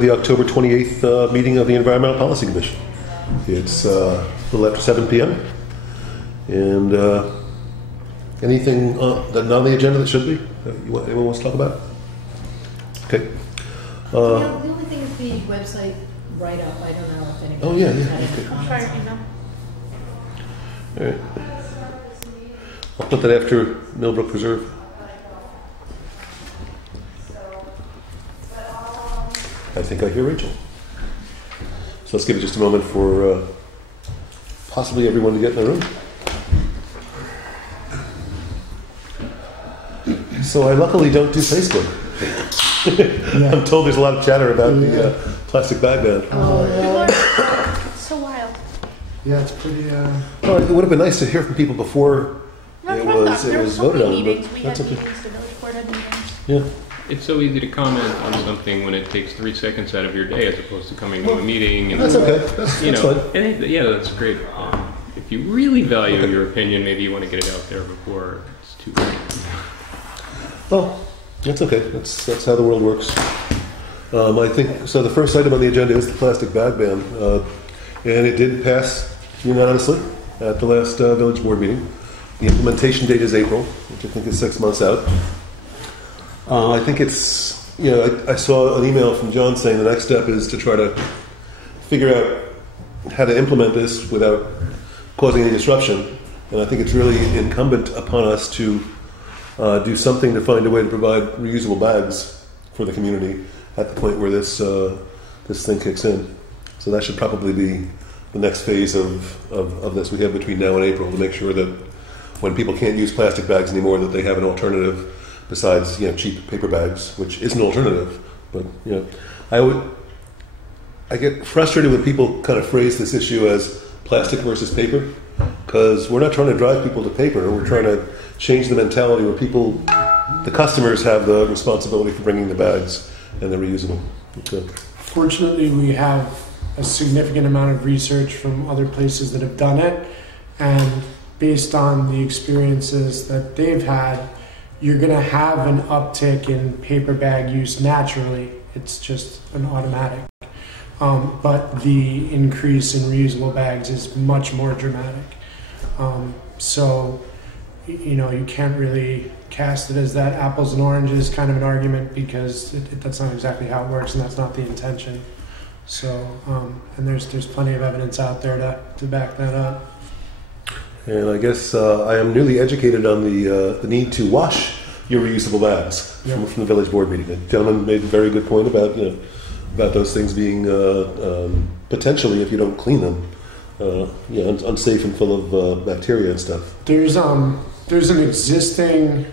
The October 28th meeting of the Environmental Policy Commission. It's a little after 7 p.m. And anything that not on the agenda that should be? Anyone wants to talk about? Okay. The only thing is the website write-up. I don't know if anybody. Oh, yeah. Okay. I'll try your email. All right. I'll put that after Millbrook Preserve. I think I hear Rachel. So let's give it just a moment for possibly everyone to get in the room. So I luckily don't do Facebook. I'm told there's a lot of chatter about the plastic bag ban. Oh, yeah. It's so wild. Yeah, it's pretty... Well, it would have been nice to hear from people before it was voted on. Meetings. We had that's okay. meetings, the village board had meetings. Yeah. It's so easy to comment on something when it takes 3 seconds out of your day, as opposed to coming to a meeting. And That's okay. That's fine. And that's great. If you really value your opinion, maybe you want to get it out there before it's too late. Oh, that's okay. That's how the world works. I think so. The first item on the agenda is the plastic bag ban, and it did pass unanimously at the last village board meeting. The implementation date is April, which I think is 6 months out. I think it's, I saw an email from John saying the next step is to try to figure out how to implement this without causing any disruption. And I think it's really incumbent upon us to do something to find a way to provide reusable bags for the community at the point where this thing kicks in. So that should probably be the next phase of this we have between now and April, to make sure that when people can't use plastic bags anymore, that they have an alternative besides cheap paper bags, which is an alternative. But I get frustrated when people kind of phrase this issue as plastic versus paper, because we're not trying to drive people to paper. We're trying to change the mentality where the customers have the responsibility for bringing the bags, and they're reusable. Okay. Fortunately, we have a significant amount of research from other places that have done it, and based on the experiences that they've had, you're going to have an uptick in paper bag use naturally. It's just an automatic. But the increase in reusable bags is much more dramatic. So, you can't really cast it as that apples and oranges kind of an argument, because that's not exactly how it works, and that's not the intention. So, and there's plenty of evidence out there to back that up. And I guess I am newly educated on the need to wash your reusable bags from the village board meeting. The gentleman made a very good point about those things being potentially, if you don't clean them, unsafe and full of bacteria and stuff. There's an existing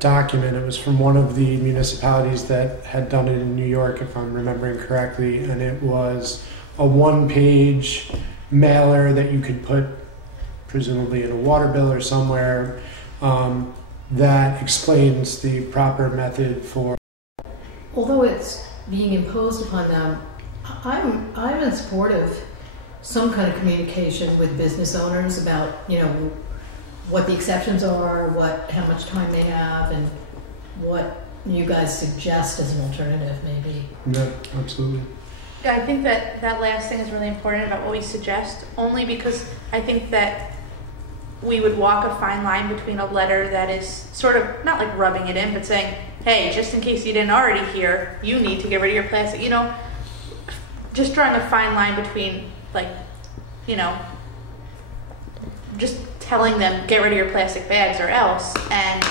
document. It was from one of the municipalities that had done it in New York, if I'm remembering correctly, and it was a one-page mailer that you could put presumably in a water bill or somewhere, that explains the proper method for. Although it's being imposed upon them, I'm in support of some kind of communication with business owners about what the exceptions are, how much time they have, and what you guys suggest as an alternative, maybe. Yeah, absolutely. Yeah, I think that last thing is really important about what we suggest, only because I think that we would walk a fine line between a letter that is sort of not like rubbing it in, but saying, hey, just in case you didn't already hear, you need to get rid of your plastic. Just drawing a fine line between, just telling them get rid of your plastic bags or else, and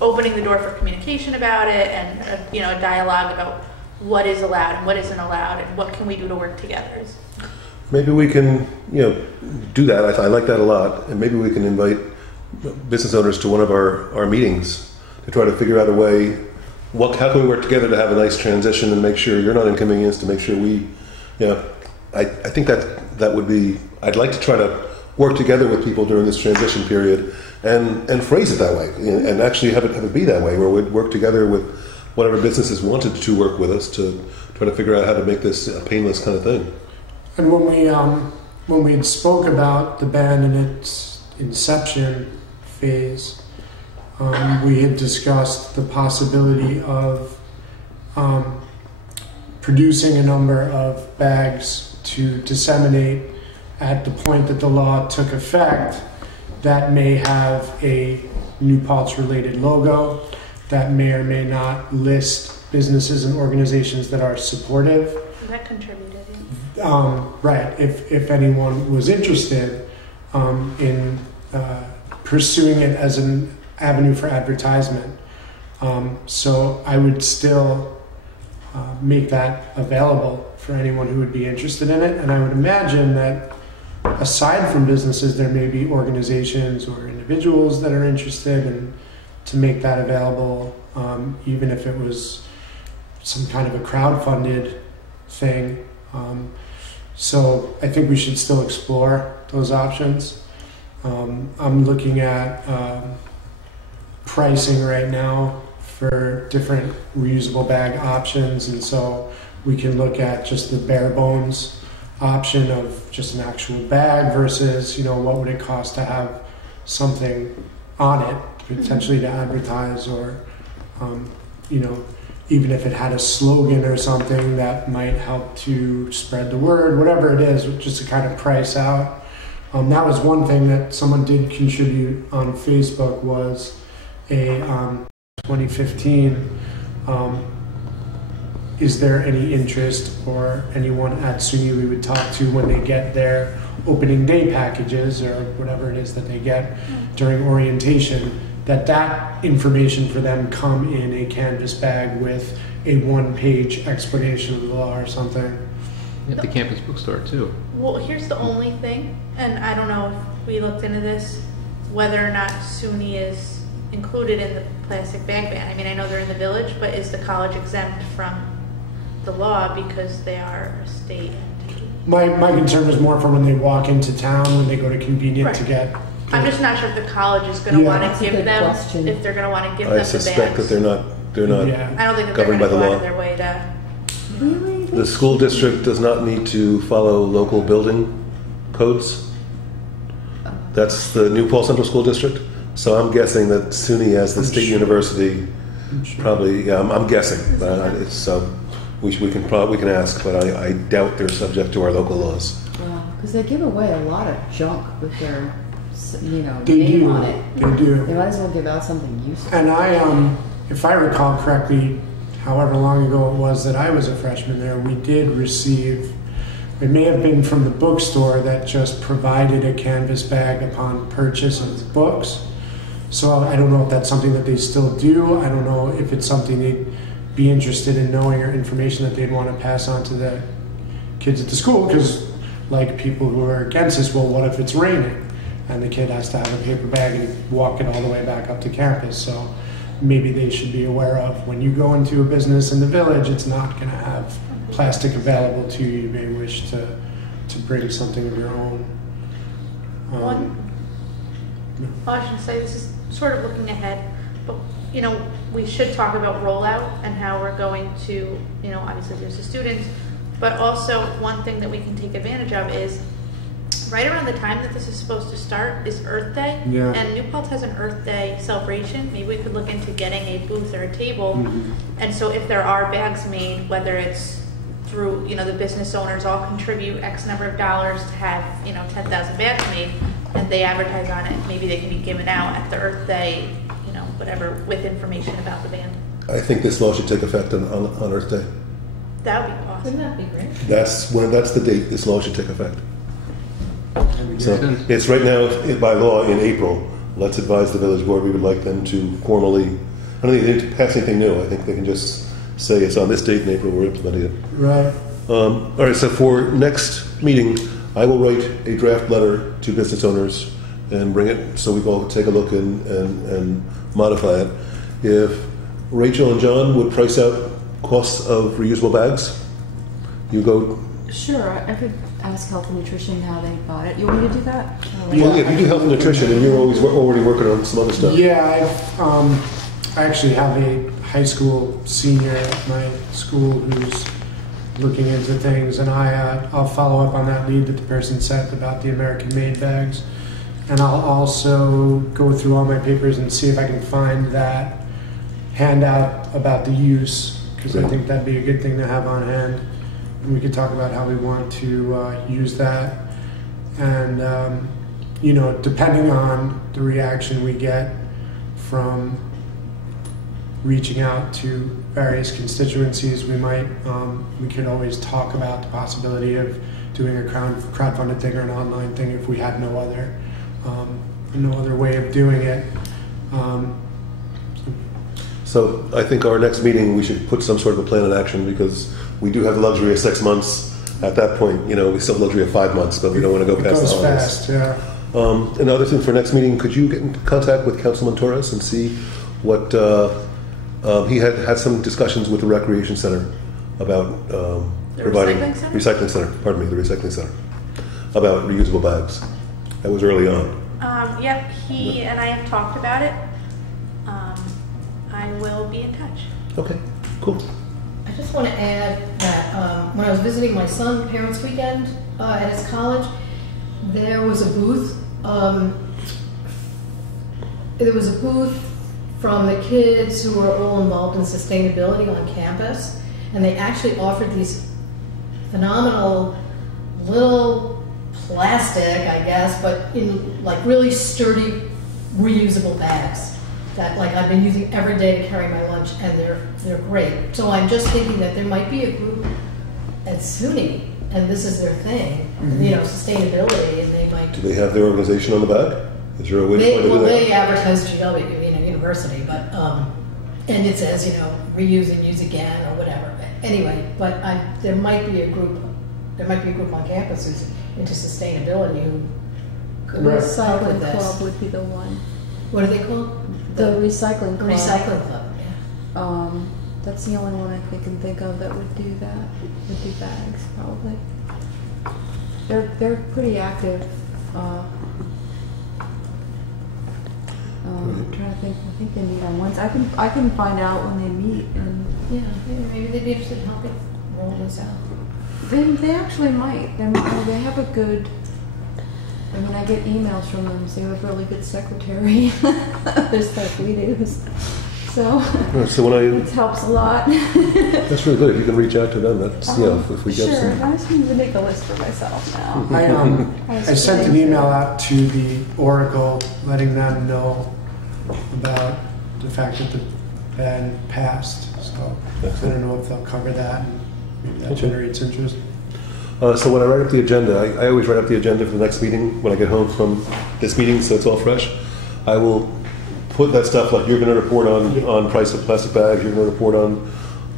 opening the door for communication about it, and a dialogue about what is allowed and what isn't allowed, and what can we do to work together. Maybe we can, do that. I like that a lot, and maybe we can invite business owners to one of our meetings to try to figure out a way. How can we work together to have a nice transition and make sure you're not inconvenienced, to make sure we, I think that would be. I'd like to try to work together with people during this transition period, and phrase it that way, and actually have it be that way, where we'd work together with whatever businesses wanted to work with us to try to figure out how to make this a painless kind of thing. And when we spoke about the ban in its inception phase, we had discussed the possibility of producing a number of bags to disseminate at the point that the law took effect that may have a New Paltz related logo, that may or may not list businesses and organizations that are supportive. That contributed. Right, if anyone was interested in pursuing it as an avenue for advertisement. So I would still make that available for anyone who would be interested in it. And I would imagine that aside from businesses, there may be organizations or individuals that are interested in to make that available, even if it was some kind of a crowd-funded thing. So I think we should still explore those options. I'm looking at pricing right now for different reusable bag options, and so we can look at just the bare bones option of just an actual bag versus, what would it cost to have something on it, potentially to advertise, or, even if it had a slogan or something that might help to spread the word, whatever it is, just to kind of price out. That was one thing that someone did contribute on Facebook was a 2015, is there any interest or anyone at SUNY we would talk to when they get their opening day packages or whatever it is that they get during orientation, that information for them come in a canvas bag with a one-page explanation of the law or something. At the campus bookstore too. Well, here's the only thing, and I don't know if we looked into this, whether or not SUNY is included in the plastic bag ban. I mean, I know they're in the village, but is the college exempt from the law because they are a state entity? My concern is more for when they walk into town, when they go to convenient to get. I'm just not sure if the college is going to want to give them, question. if they're going to want to give them I the bags. suspect that they're not I don't think that they're governed going by to the go out law. of their way to. Really? The school district does not need to follow local building codes. That's the New Paltz Central School District. So I'm guessing that SUNY, as the state university, probably. I'm guessing. It's we can ask, but I doubt they're subject to our local laws. Because they give away a lot of junk with their, They name do. on it. They do. They might as well give out something useful. And if I recall correctly, however long ago it was that I was a freshman there, we did receive, it may have been from the bookstore that just provided a canvas bag upon purchase of the books. So I don't know if that's something that they still do. I don't know if it's something they'd be interested in knowing or information that they'd want to pass on to the kids at the school, because like people who are against this, well, what if it's raining? And the kid has to have a paper bag and walk it all the way back up to campus. So maybe they should be aware of when you go into a business in the village, it's not going to have plastic available to you. You may wish to bring something of your own. I should say this is sort of looking ahead, but we should talk about rollout and how we're going to, obviously there's the students, but also one thing that we can take advantage of is right around the time that this is supposed to start is Earth Day, and New Paltz has an Earth Day celebration. Maybe we could look into getting a booth or a table, and so if there are bags made, whether it's through, the business owners all contribute X number of dollars to have, 10,000 bags made, and they advertise on it, maybe they can be given out at the Earth Day, whatever, with information about the band. I think this law should take effect on Earth Day. That would be awesome. Wouldn't that be great? That's the date this law should take effect. So it's right now by law in April. Let's advise the village board we would like them to formally. I don't think they need to pass anything new. I think they can just say it's on this date in April. We're implementing it. Right. All right. So for next meeting, I will write a draft letter to business owners and bring it so we can all take a look and modify it. If Rachel and John would price out costs of reusable bags, you go. Sure, I could ask Health and Nutrition how they bought it. You want me to do that? Well, yeah, if you do health and nutrition, and you're always already working on some other stuff. Yeah, I actually have a high school senior at my school who's looking into things, and I'll follow up on that lead that the person sent about the American-made bags, and I'll also go through all my papers and see if I can find that handout about the use, because I think that'd be a good thing to have on hand. And we could talk about how we want to use that. And, depending on the reaction we get from reaching out to various constituencies, we could always talk about the possibility of doing a crowdfunded thing or an online thing if we had no other way of doing it. So I think our next meeting, we should put some sort of a plan in action, because we do have the luxury of 6 months. At that point, we still have the luxury of 5 months, but we don't want to go past the holidays. Fast, yeah. Another thing for next meeting, could you get in contact with Councilman Torres and see what he had some discussions with the recreation center about providing recycling center? The recycling center, about reusable bags. That was early on. Yep, he and I have talked about it. I will be in touch. Okay, cool. I just want to add that when I was visiting my son parents' weekend at his college, there was a booth. There was a booth from the kids who were all involved in sustainability on campus, and they actually offered these phenomenal little plastic, I guess, but in like really sturdy, reusable bags that like I've been using every day to carry my lunch, and they're great. So I'm just thinking that there might be a group at SUNY, and this is their thing, sustainability, and they might. Do they have their organization on the back? Is there a way to find out? They advertise GW, university, but and it says reuse and use again or whatever. Anyway, but there might be a group. There might be a group on campus who's into sustainability who could help with Recycling this. club would be the one. What are they called? The recycling club. Recycling club. Yeah. That's the only one I can think of that would do that. Would do bags probably. They're pretty active. I'm trying to think. I think they meet on Wednesday. I can find out when they meet, and Yeah, maybe they'd be interested in helping roll this out. they actually might. They have a good. I mean, I get emails from them, so they have a really good secretary. There's stuff we do, so it helps a lot. That's really good. If you can reach out to them, that's if we get Sure, some. I just need to make a list for myself now. I sent an email out to the Oracle letting them know about the fact that the ban passed. So I don't know if they'll cover that, and maybe that generates interest. So when I write up the agenda, I always write up the agenda for the next meeting when I get home from this meeting, so it's all fresh. I will put that stuff like you're going to report on price of plastic bags, you're going to report on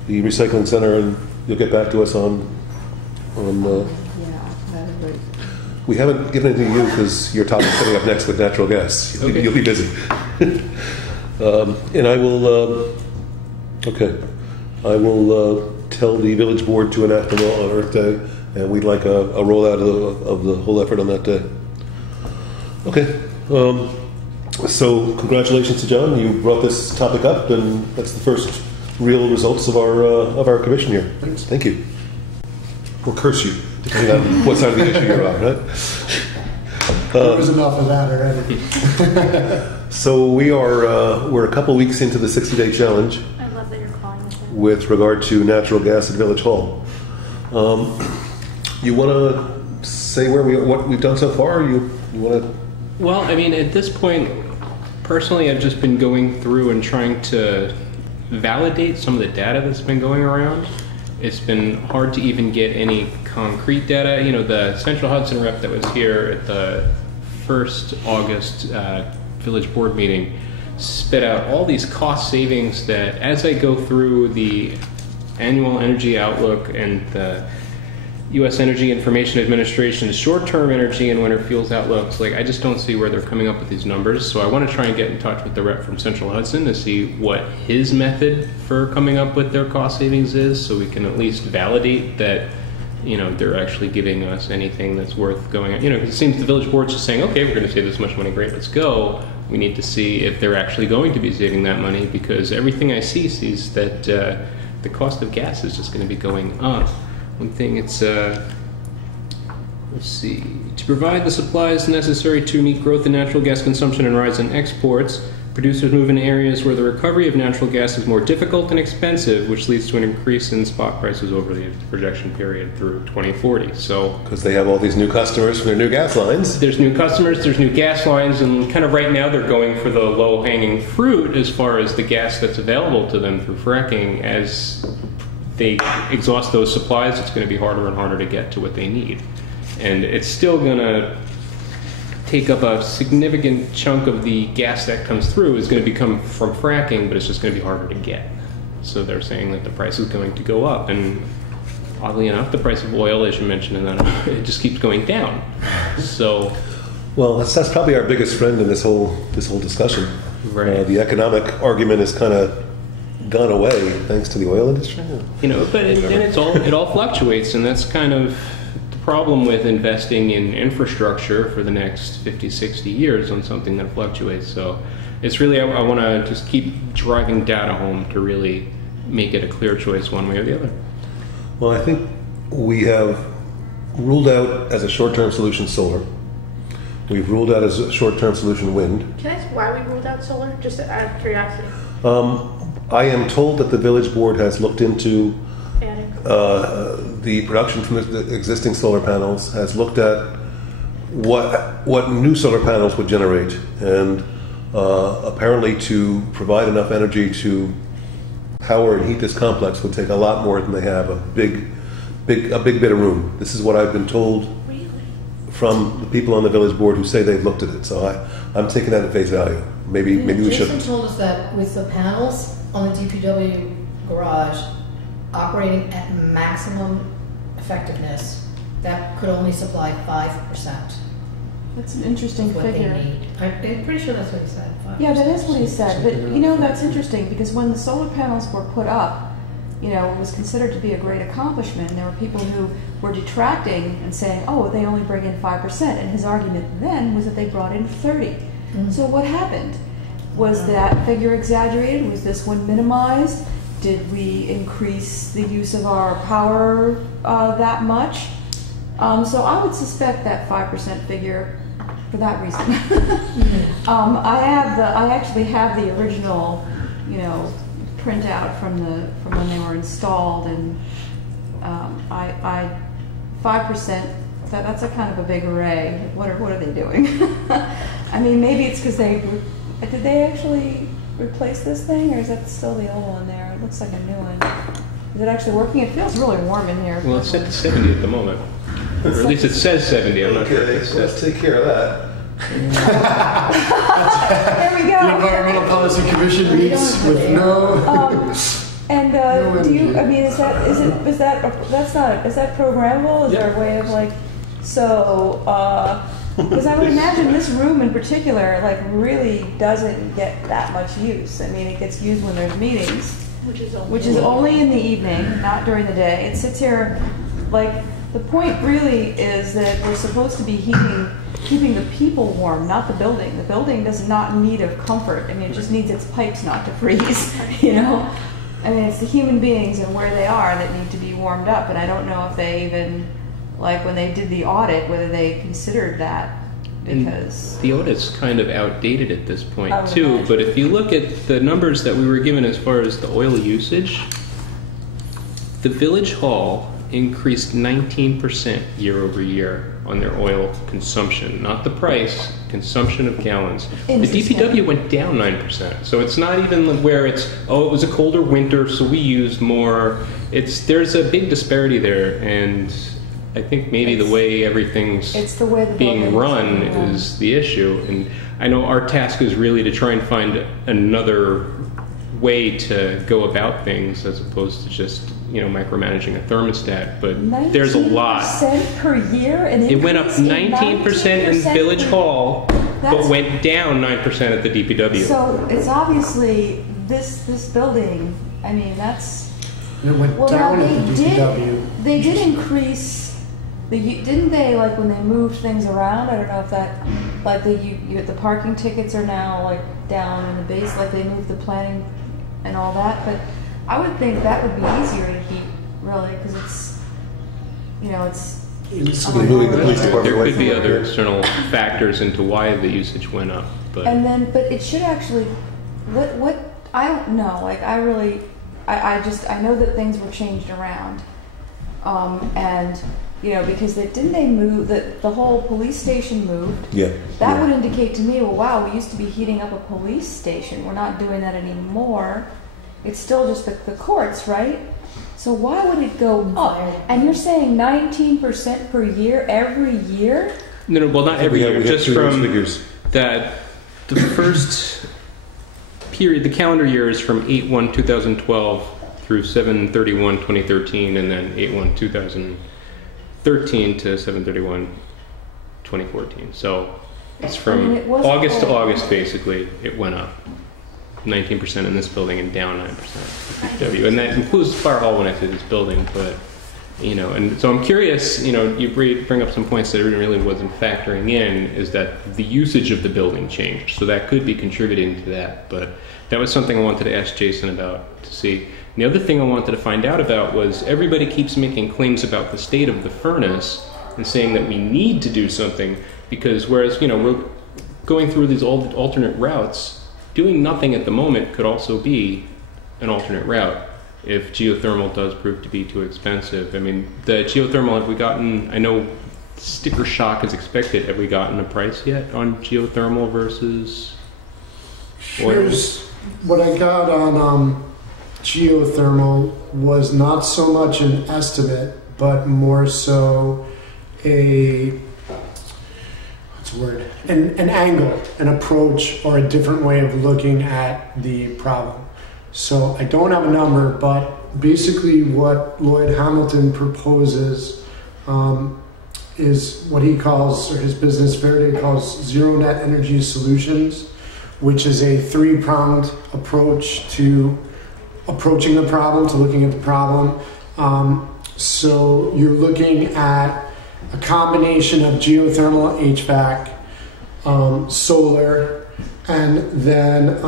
the recycling center, and you'll get back to us on. Yeah, that'd be great. We haven't given anything to you because your topic's coming up next with natural gas. Okay. You'll be busy. And I will. I will tell the village board to enact a law on Earth Day, and we'd like a rollout of the whole effort on that day. Okay. So congratulations to John. You brought this topic up, and that's the first real results of our commission here. Thanks. Thank you. We'll curse you, depending on what side of the issue you're on, right? There was enough of that already. So we're a couple weeks into the 60-day challenge I love that you're calling it that. with regard to natural gas at Village Hall. You want to say what we've done so far? Or you want to? Well, I mean, at this point, personally, I've just been going through and trying to validate some of the data that's been going around. It's been hard to even get any concrete data. The Central Hudson rep that was here at the first August village board meeting spit out all these cost savings that, as I go through the annual energy outlook and the U.S. Energy Information Administration's short-term energy and winter fuels outlooks, I just don't see where they're coming up with these numbers. So I want to try and get in touch with the rep from Central Hudson to see what his method for coming up with their cost savings is, so we can at least validate that they're actually giving us anything that's worth going on. It seems the village board's just saying, okay, we're going to save this much money, great, let's go. We need to see if they're actually going to be saving that money, because everything I see sees that the cost of gas is just going to be going up. One thing, it's, let's see, to provide the supplies necessary to meet growth in natural gas consumption and rise in exports, Producers move in areas where the recovery of natural gas is more difficult and expensive, which leads to an increase in spot prices over the projection period through 2040. So, Because they have all these new customers from their new gas lines. there's new customers, there's new gas lines, and kind of right now they're going for the low-hanging fruit as far as the gas that's available to them through fracking. As they exhaust those supplies, it's going to be harder and harder to get to what they need. And it's still going to take up a significant chunk of the gas that comes through is going to become from fracking, but it's just going to be harder to get. So they're saying that the price is going to go up, and oddly enough, the price of oil, as you mentioned, and then it just keeps going down. So, Well, that's probably our biggest friend in this whole discussion. Right. The economic argument has kind of gone away thanks to the oil industry. but it all fluctuates, and that's kind of the problem with investing in infrastructure for the next 50, 60 years on something that fluctuates. So it's really, I want to just keep driving data home to really make it a clear choice one way or the other. Well, I think we have ruled out as a short-term solution solar. We've ruled out as a short-term solution wind. Can I ask why we ruled out solar? Just out of curiosity. I am told that the village board has looked into Adding. the production from the existing solar panels, has looked at what new solar panels would generate, and apparently to provide enough energy to power and heat this complex would take a lot more than they have, a big bit of room. This is what I've been told Really? from the people on the village board who say they've looked at it. So I'm taking that at face value. Maybe we Jason shouldn't. told us that with the panels on the DPW garage operating at maximum effectiveness, that could only supply 5% That's an interesting of what they figure. need. I'm pretty sure that's what he said. 5%. Yeah, that is what he said. But you know, that's interesting because when the solar panels were put up, you know, it was considered to be a great accomplishment. And there were people who were detracting and saying, "Oh, they only bring in 5%." And his argument then was that they brought in 30. Mhm. So what happened? Was that figure exaggerated? Was this one minimized? Did we increase the use of our power that much? So I would suspect that 5% figure for that reason. I actually have the original, you know, printout from when they were installed, and I 5%. That's a kind of a big array. What are they doing? I mean, maybe it's because did they actually replace this thing, or is that still the old one there? It looks like a new one. Is it actually working? It feels really warm in here. Well, it's set to 70 at the moment. Or at least it says 70. I'm not sure if it's let's take care of that. There we go. The Environmental Policy Commission meets with no. Do you? I mean, is that programmable? Is there a way of like, so? Because I would imagine this room in particular, like, really doesn't get that much use. I mean, it gets used when there's meetings, which is only in the evening, not during the day. It sits here, like, the point really is that we're supposed to be keeping the people warm, not the building. The building does not need of comfort. I mean, it just needs its pipes not to freeze, you know? I mean, it's the human beings and where they are that need to be warmed up, and I don't know if they even, like, when they did the audit, whether they considered that, because... And the audit's kind of outdated at this point, I would too. imagine. But if you look at the numbers that we were given as far as the oil usage, the village hall increased 19% year over year on their oil consumption. Not the price, consumption of gallons. The Interesting. DPW went down 9%. So it's not even where it's, oh, it was a colder winter, so we used more. There's a big disparity there, and I think maybe the way everything's It's the way the being building run is run. is the issue. And I know our task is really to try and find another way to go about things as opposed to just, you know, micromanaging a thermostat. But there's a lot. 19% per year? It went up 19% in Village Hall, but That's- went down 9% at the DPW. So it's obviously this building, I mean, that's... It went Well, down now at the DPW. they did increase... Didn't they, like, when they moved things around, I don't know if that, like, the parking tickets are now, like, down in the base, like, they moved the planning and all that, but I would think that would be easier to heat, really, because it's, you know, it's... Moving the police department There away could be from other here. external factors into why the usage went up. But but it should actually, what I don't know. Like I know that things were changed around, and because didn't they move the whole police station moved? Yeah. That would indicate to me, well, wow, we used to be heating up a police station. We're not doing that anymore. It's still just the courts, right? So why would it go up? And you're saying 19% per year every year? No, well, not every year. Just from figures. That the first period, the calendar year is from 8/1/2012 through 7/31/2013, and then 8/1/2013 to 7/31/2014. So it's from August to August, basically, it went up 19% in this building and down 9% in PW, and that includes the fire hall when I say this building, but. And so I'm curious, you bring up some points that really wasn't factoring in, is that the usage of the building changed. So that could be contributing to that. But that was something I wanted to ask Jason about to see. And the other thing I wanted to find out about was everybody keeps making claims about the state of the furnace and saying that we need to do something because whereas, we're going through these alternate routes, doing nothing at the moment could also be an alternate route. If geothermal does prove to be too expensive. I mean, the geothermal, have we gotten, I know sticker shock is expected, have we gotten a price yet on geothermal versus oil? Here's what I got on geothermal was not so much an estimate, but more so an angle, an approach, or a different way of looking at the problem. So I don't have a number, but basically what Lloyd Hamilton proposes is what he calls, or his business Verde calls, zero net energy solutions, which is a three-pronged approach to approaching the problem, to looking at the problem. So you're looking at a combination of geothermal, HVAC, solar, and then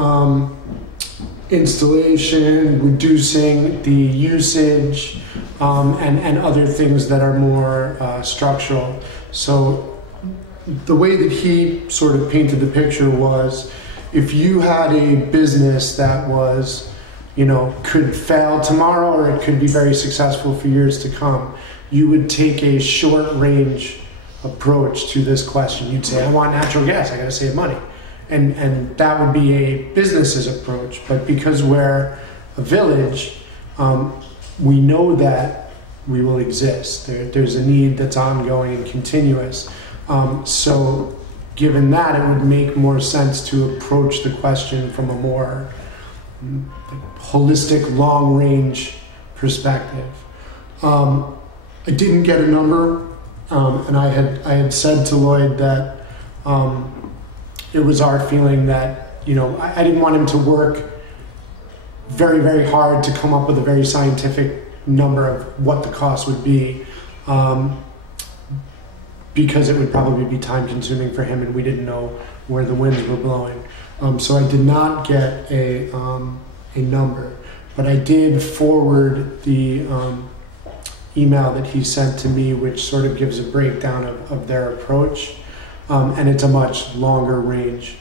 installation, reducing the usage, and other things that are more structural. So the way that he sort of painted the picture was, if you had a business that was, could fail tomorrow or it could be very successful for years to come, you would take a short range approach to this question. You'd say, I want natural gas, I gotta save money. And that would be a business's approach. But because we're a village, we know that we will exist. There's a need that's ongoing and continuous. So given that, it would make more sense to approach the question from a more holistic, long-range perspective. I didn't get a number, and I had said to Lloyd that it was our feeling that, I didn't want him to work very, very hard to come up with a very scientific number of what the cost would be, because it would probably be time consuming for him and we didn't know where the winds were blowing. So I did not get a number, but I did forward the email that he sent to me, which sort of gives a breakdown of their approach. And it's a much longer range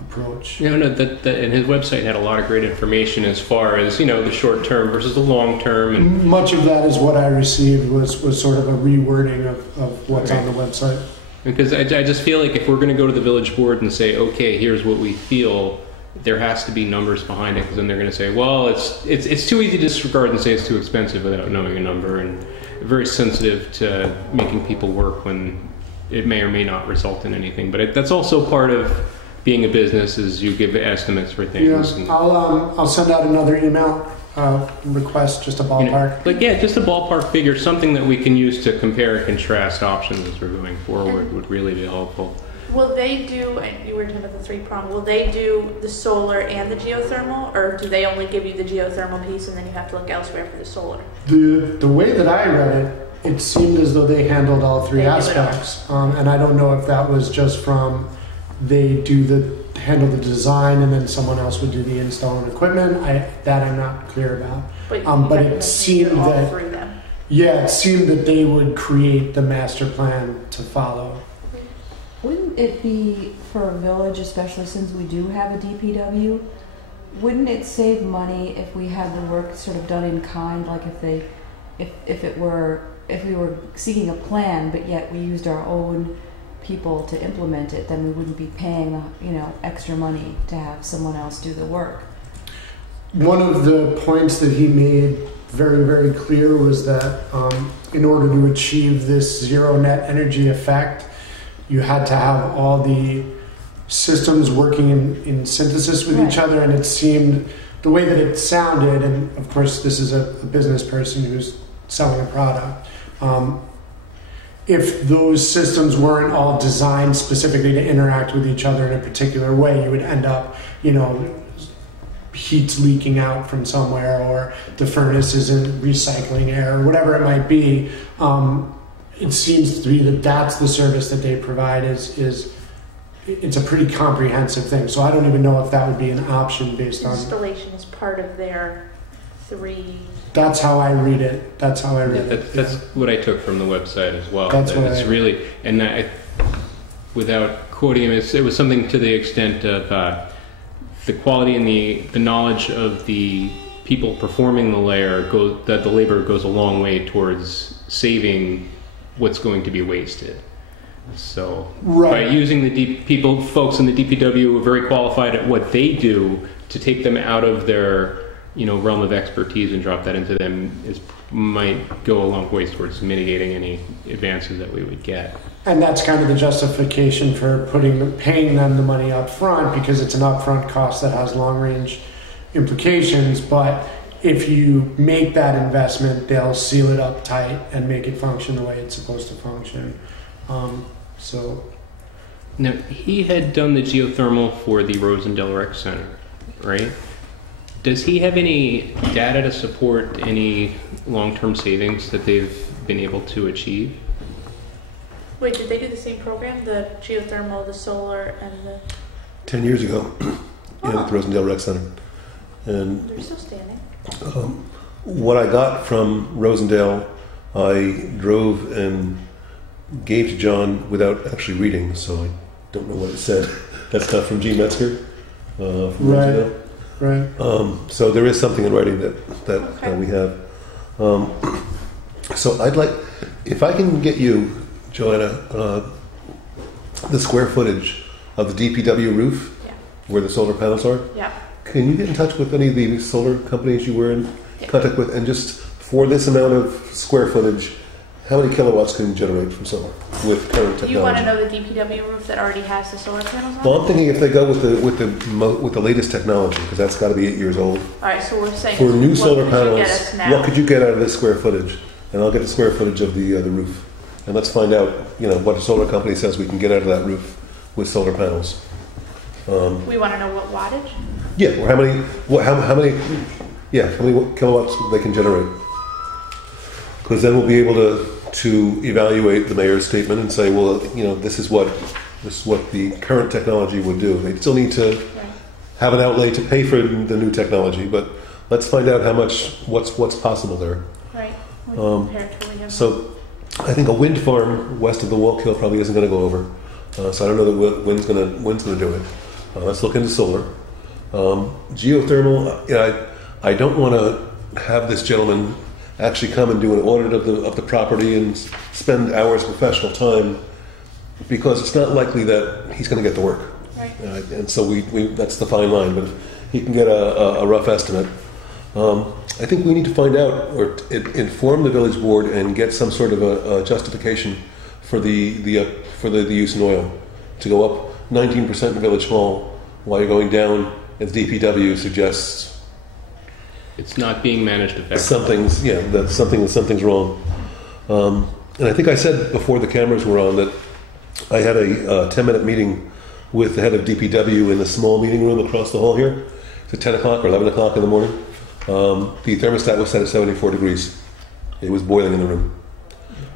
approach. And his website had a lot of great information as far as, the short term versus the long term. And much of that is what I received was sort of a rewording of what's on the website. Because I just feel like if we're going to go to the village board and say, okay, here's what we feel, there has to be numbers behind it, because then they're going to say, well, it's too easy to disregard and say it's too expensive without knowing a number, and very sensitive to making people work when it may or may not result in anything. But that's also part of being a business, is you give estimates for things. Yeah, I'll send out another email request, just a ballpark. Just a ballpark figure, something that we can use to compare and contrast options as we're going forward would really be helpful. Will they do, you were talking about the three-prong, will they do the solar and the geothermal, or do they only give you the geothermal piece and then you have to look elsewhere for the solar? The way that I read it seemed as though they handled all three aspects. And I don't know if that was just from they handle the design and then someone else would do the install and equipment. That I'm not clear about. But it seemed that it seemed that they would create the master plan to follow. Wouldn't wouldn't it be for a village, especially since we do have a DPW, wouldn't it save money if we had the work sort of done in kind, like if we were seeking a plan, but yet we used our own people to implement it, then we wouldn't be paying, extra money to have someone else do the work. One of the points that he made very, very clear was that in order to achieve this zero net energy effect, you had to have all the systems working in synthesis with each other, and it seemed, the way that it sounded, and of course this is a business person who's selling a product, if those systems weren't all designed specifically to interact with each other in a particular way, you would end up, heat's leaking out from somewhere, or the furnace isn't recycling air, or whatever it might be. It seems to be that that's the service that they provide. It's a pretty comprehensive thing. So I don't even know if that would be an option based on installation is part of their 3. That's how I read it. That's what I took from the website as well. That's what it's really, and without quoting him, it was something to the extent of the quality and the knowledge of the people performing the that the labor goes a long way towards saving what's going to be wasted. So by using the folks in the DPW who are very qualified at what they do, to take them out of their realm of expertise and drop that into them might go a long way towards mitigating any advances that we would get. And that's kind of the justification for paying them the money up front, because it's an upfront cost that has long-range implications. But if you make that investment, they'll seal it up tight and make it function the way it's supposed to function. Now, he had done the geothermal for the Rosendale Rec Center, right? Does he have any data to support any long-term savings that they've been able to achieve? Wait, did they do the same program? The geothermal, the solar, and the... 10 years ago, at the Rosendale Rec Center. And they're still standing. What I got from Rosendale, I drove and gave to John without actually reading, so I don't know what it said. That's not from G. Metzger from Rosendale. Right. So there is something in writing that we have. So I'd like, if I can get you, Joanna, the square footage of the DPW roof, where the solar panels are. Yeah. Can you get in touch with any of the solar companies you were in contact with, and just for this amount of square footage, how many kilowatts can you generate from solar with current technology? You want to know the DPW roof that already has the solar panels on? Well, I'm thinking if they go with the latest technology, because that's got to be 8 years old. All right, so we're saying for new solar panels, what could you get out of this square footage? And I'll get the square footage of the roof, and let's find out what a solar company says we can get out of that roof with solar panels. We want to know what wattage. Yeah, or how many kilowatts they can generate. Because then we'll be able to evaluate the mayor's statement and say, well, this is what the current technology would do. They still need to have an outlay to pay for the new technology, but let's find out what's possible there. Right. So I think a wind farm west of the Wallkill probably isn't going to go over. So I don't know that wind's going to do it. Let's look into solar. Geothermal. I don't want to have this gentleman actually come and do an audit of the property and spend hours of professional time, because it's not likely that he's going to get the work. Right. And so we that's the fine line. But if he can get a rough estimate, I think we need to find out or inform the village board and get some sort of a justification for the use in oil to go up 19% in Village Hall while you're going down, as DPW suggests. It's not being managed effectively. Something's wrong. And I think I said before the cameras were on that I had a 10-minute meeting with the head of DPW in the small meeting room across the hall here. It's at 10 o'clock or 11 o'clock in the morning. The thermostat was set at 74 degrees. It was boiling in the room.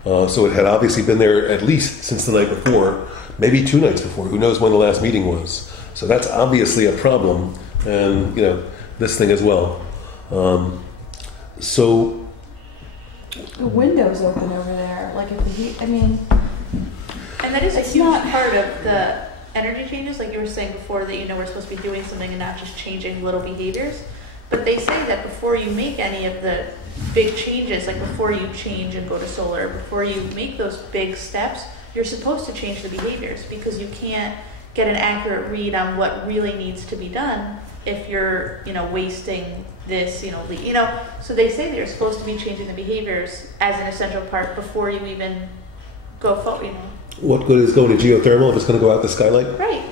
So it had obviously been there at least since the night before, maybe 2 nights before. Who knows when the last meeting was. So that's obviously a problem, and this thing as well. So the window's open over there. Like if the heat, And And that is a It's huge not- part of the energy changes, like you were saying before, that we're supposed to be doing something and not just changing little behaviors. But they say that before you make any of the big changes, like before you change and go to solar, before you make those big steps, you're supposed to change the behaviors, because you can't get an accurate read on what really needs to be done if you're, wasting this, so they say that you're supposed to be changing the behaviors as an essential part before you even go forward, What good is going to geothermal if it's going to go out the skylight? Right.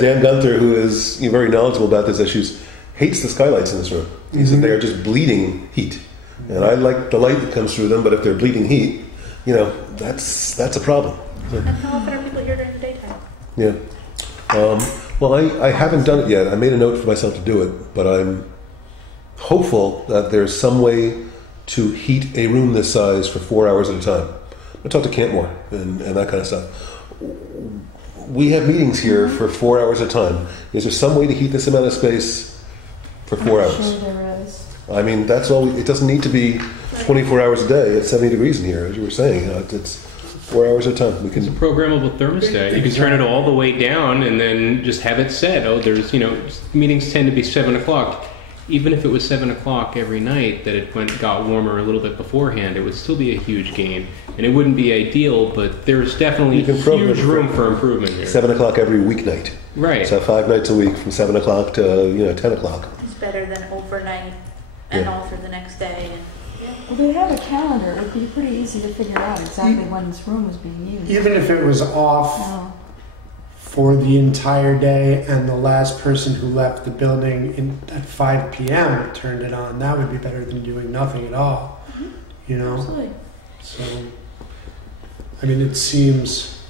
Dan Gunther, who is very knowledgeable about these issues, hates the skylights in this room. He said they are just bleeding heat. And I like the light that comes through them, but if they're bleeding heat, that's a problem. And how often are people here during the daytime? Yeah. Well, I haven't done it yet. I made a note for myself to do it, but I'm hopeful that there's some way to heat a room this size for 4 hours at a time. I talked to Cantmore and that kind of stuff. We have meetings here for 4 hours at a time. Is there some way to heat this amount of space for 4 hours? Sure there is. I mean, that's all. It doesn't need to be 24 hours a day. It's 70 degrees in here, as you were saying. It's 4 hours at a time. We It's a can. programmable thermostat. You can turn it all the way down and then just have it set. Oh, there's, meetings tend to be 7 o'clock. Even if it was 7 o'clock every night that it got warmer a little bit beforehand, it would still be a huge gain. And it wouldn't be ideal, but there's definitely You can program huge it room for improvement here. 7 o'clock every weeknight. Right. So 5 nights a week from 7 o'clock to 10 o'clock. It's better than overnight and Yeah. all through the next day. Well, they have a calendar. It would be pretty easy to figure out exactly when this room is being used. Even if it was off No. for the entire day and the last person who left the building at 5 p.m. turned it on, that would be better than doing nothing at all. Absolutely. So, I mean, it seems,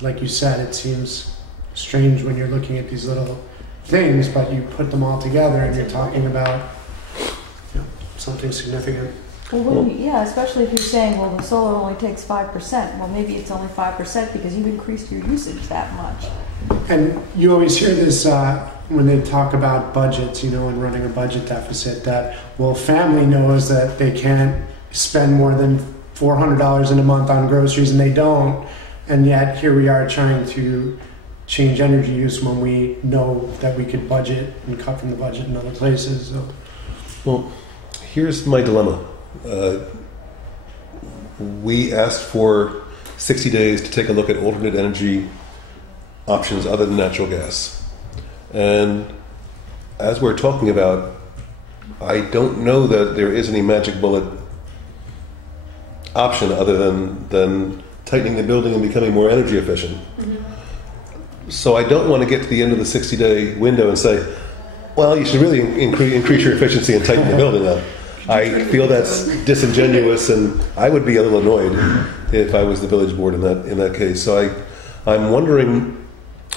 like you said, it seems strange when you're looking at these little things, but you put them all together and you're talking about something significant. Well, especially if you're saying, well, the solar only takes 5%. Well, maybe it's only 5% because you've increased your usage that much. And you always hear this when they talk about budgets, and running a budget deficit, that, well, family knows that they can't spend more than $400 in a month on groceries, and they don't. And yet here we are trying to change energy use when we know that we could budget and cut from the budget in other places. So. Well, here's my dilemma. We asked for 60 days to take a look at alternate energy options other than natural gas. And as we're talking about, I don't know that there is any magic bullet option other than tightening the building and becoming more energy efficient. Mm-hmm. So I don't want to get to the end of the 60-day window and say, well, you should really increase your efficiency and tighten the building up. I feel that's disingenuous, and I would be a little annoyed if I was the village board in that case. So I'm wondering.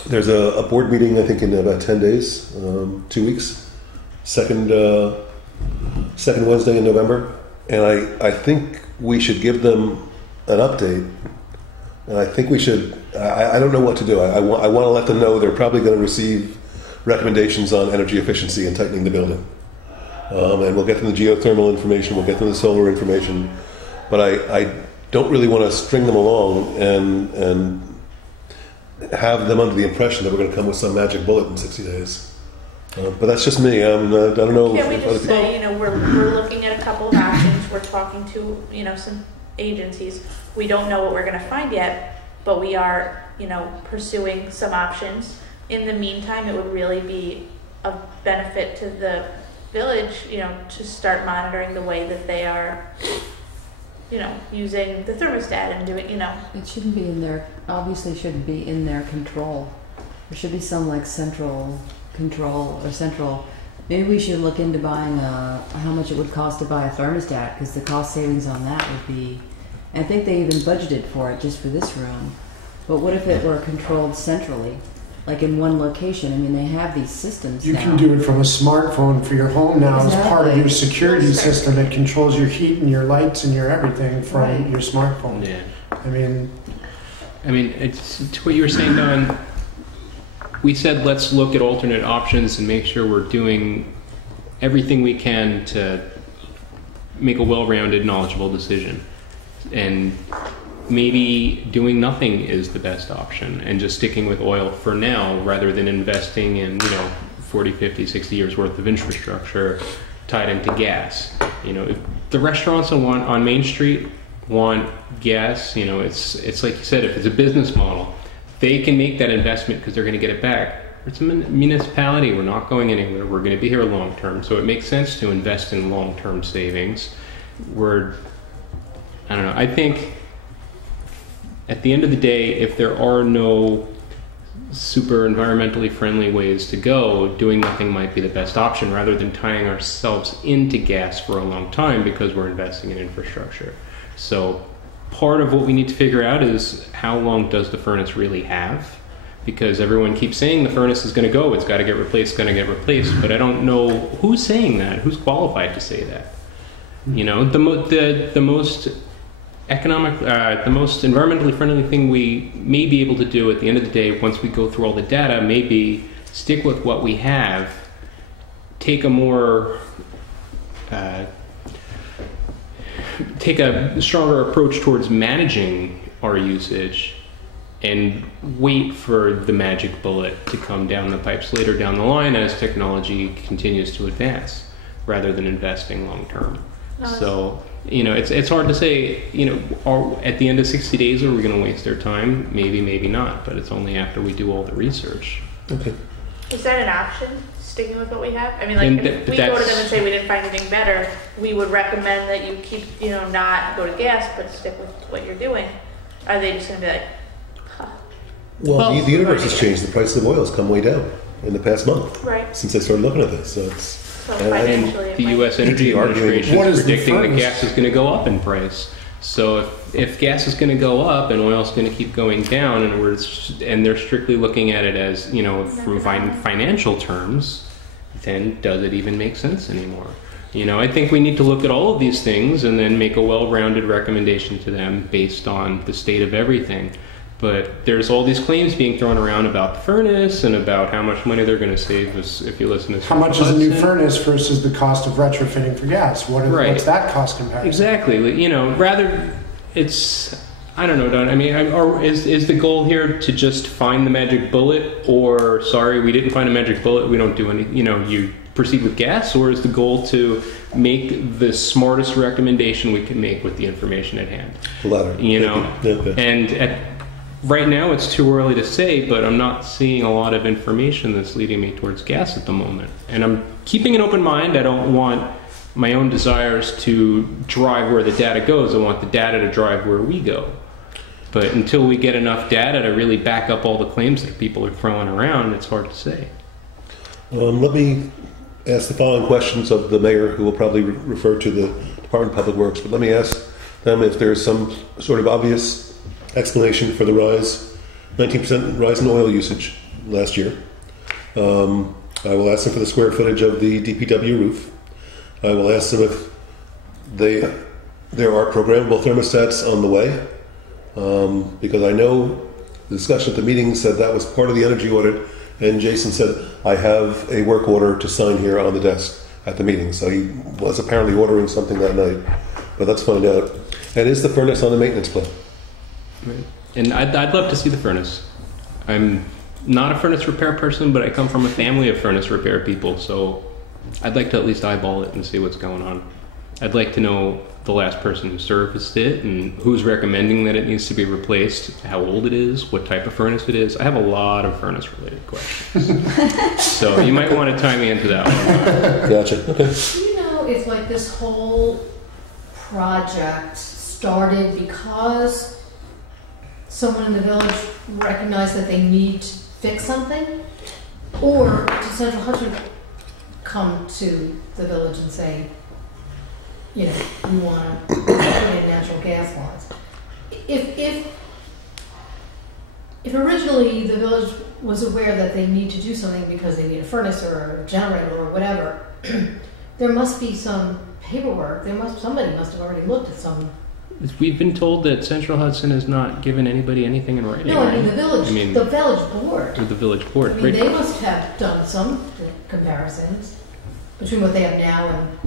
There's a board meeting, I think, in about 10 days, 2 weeks, second Wednesday in November, and I think we should give them an update. And I think we should. I don't know what to do. I want to let them know they're probably going to receive recommendations on energy efficiency and tightening the building. And we'll get them the geothermal information, we'll get them the solar information, but I don't really want to string them along and have them under the impression that we're going to come with some magic bullet in 60 days. But that's just me. I don't know. Can we if other just people- say, we're looking at a couple of options, we're talking to, some agencies. We don't know what we're going to find yet, but we are, pursuing some options. In the meantime, it would really be a benefit to the village, to start monitoring the way that they are, using the thermostat and doing, It shouldn't be in their, obviously shouldn't be in their control. There should be some like central control or central, maybe we should look into buying how much it would cost to buy a thermostat, because the cost savings on that would be, I think they even budgeted for it just for this room. But what if it were controlled centrally? Like in one location. I mean, they have these systems You now. can do it from a smartphone for your home now as part of Exactly. your security system. It controls your heat and your lights and your everything from Right. your smartphone. Yeah. I mean, It's to what you were saying, Don. We said let's look at alternate options and make sure we're doing everything we can to make a well-rounded, knowledgeable decision. And maybe doing nothing is the best option and just sticking with oil for now rather than investing in, 40, 50, 60 years worth of infrastructure tied into gas. If the restaurants on Main Street want gas, it's like you said, if it's a business model, they can make that investment because they're going to get it back. It's a municipality. We're not going anywhere. We're going to be here long term. So it makes sense to invest in long term savings. I don't know. I think at the end of the day, if there are no super environmentally friendly ways to go, doing nothing might be the best option rather than tying ourselves into gas for a long time because we're investing in infrastructure. So part of what we need to figure out is how long does the furnace really have? Because everyone keeps saying the furnace is going to go, it's got to get replaced, but I don't know who's saying that, who's qualified to say that. The most economic, the most environmentally friendly thing we may be able to do at the end of the day, once we go through all the data, maybe stick with what we have, take a stronger approach towards managing our usage, and wait for the magic bullet to come down the pipes later down the line as technology continues to advance, rather than investing long term. So, it's hard to say, at the end of 60 days, are we going to waste their time? Maybe, maybe not, but it's only after we do all the research. Okay. Is that an option, sticking with what we have? I mean, if we go to them and say we didn't find anything better, we would recommend that you keep, not go to gas, but stick with what you're doing. Are they just going to be like, Well, the universe has changed. The price of oil has come way down in the past month. Right. Since they started looking at this. So it's... And the U.S. Energy Administration is predicting that gas is going to go up in price. So if gas is going to go up and oil is going to keep going down, and they're strictly looking at it as, from financial terms, then does it even make sense anymore? I think we need to look at all of these things and then make a well-rounded recommendation to them based on the state of everything. But there's all these claims being thrown around about the furnace and about how much money they're going to save if you listen to how much is a new furnace versus the cost of retrofitting for gas? What's that cost comparison? Exactly. Rather, it's, I don't know, Don. I mean, is the goal here to just find the magic bullet, or sorry, we didn't find a magic bullet, we don't do any, you proceed with gas, or is the goal to make the smartest recommendation we can make with the information at hand? The latter. And right now, it's too early to say, but I'm not seeing a lot of information that's leading me towards gas at the moment. And I'm keeping an open mind. I don't want my own desires to drive where the data goes. I want the data to drive where we go. But until we get enough data to really back up all the claims that people are throwing around, it's hard to say. Let me ask the following questions of the mayor, who will probably refer to the Department of Public Works. But let me ask them if there's some sort of obvious explanation for the 19% rise in oil usage last year. I will ask them for the square footage of the DPW roof. I will ask them if there are programmable thermostats on the way, because I know the discussion at the meeting said that was part of the energy audit, and Jason said, I have a work order to sign here on the desk at the meeting. So he was apparently ordering something that night, but let's find out. And is the furnace on the maintenance plan? Right. And I'd love to see the furnace. I'm not a furnace repair person, but I come from a family of furnace repair people, so I'd like to at least eyeball it and see what's going on. I'd like to know the last person who serviced it and who's recommending that it needs to be replaced, how old it is, what type of furnace it is. I have a lot of furnace-related questions. So you might want to tie me into that one. Gotcha. Okay. It's like this whole project started because someone in the village recognized that they need to fix something, or did Central Hudson come to the village and say, we want to put in natural gas lines? If originally the village was aware that they need to do something because they need a furnace or a generator or whatever, there must be some paperwork. Somebody must have already looked at some. We've been told that Central Hudson has not given anybody anything in writing. No, I mean the village board. Or the village board. I mean, they must have done some comparisons between what they have now and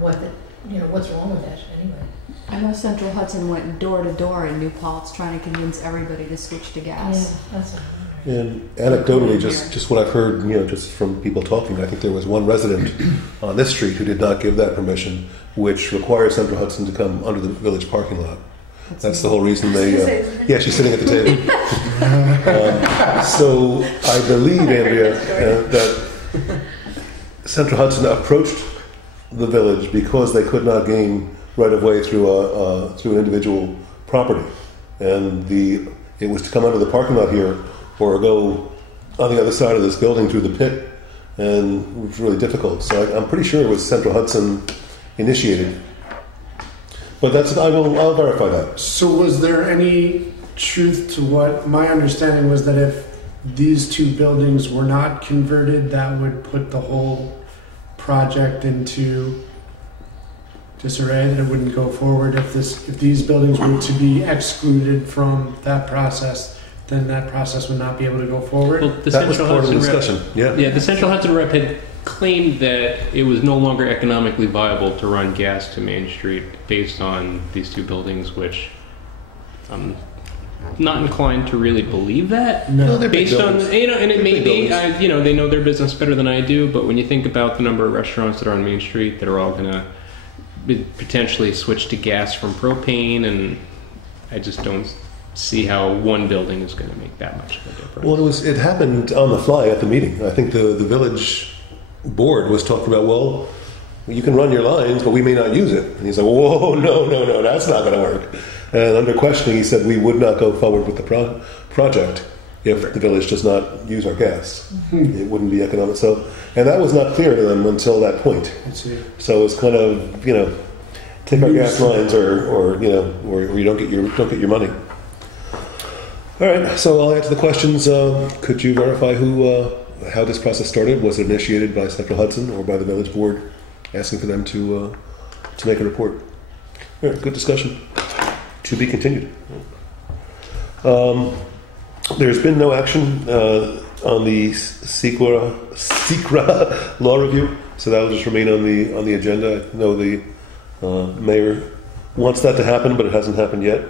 what what's wrong with that anyway? I know Central Hudson went door to door in New Paltz trying to convince everybody to switch to gas. Yeah, that's And anecdotally, just what I've heard, just from people talking, I think there was one resident on this street who did not give that permission, which requires Central Hudson to come under the village parking lot. That's the whole reason they. Yeah, she's sitting at the table. So I believe, Andrea, that Central Hudson approached the village because they could not gain right of way through an individual property, and it was to come under the parking lot here or go on the other side of this building through the pit, and it was really difficult. So I'm pretty sure it was Central Hudson initiated. But I'll verify that. So was there any truth to what my understanding was, that if these two buildings were not converted, that would put the whole project into disarray, that it wouldn't go forward? If these buildings were to be excluded from that process, then that process would not be able to go forward? Well, that was part of the discussion. Yeah, the Central Hudson rep had claimed that it was no longer economically viable to run gas to Main Street based on these two buildings, which I'm not inclined to really believe that. No, they're based big on buildings. And it They're may big be they know their business better than I do, but when you think about the number of restaurants that are on Main Street that are all going to potentially switch to gas from propane, and I just don't see how one building is going to make that much of a difference. Well, it happened on the fly at the meeting. I think the village board was talking about, well, you can run your lines, but we may not use it. And he's like, whoa, no, that's not going to work. And under questioning, he said we would not go forward with the project if the village does not use our gas. It wouldn't be economic. So, and that was not clear to them until that point. So it's kind of, take our gas lines, or you don't get your money. All right, so I'll answer the questions. Could you verify how this process started? Was it initiated by Central Hudson or by the village board, asking for them to make a report? All right, good discussion. To be continued. There's been no action on the SECRA law review, so that will just remain on the agenda. I know the mayor wants that to happen, but it hasn't happened yet.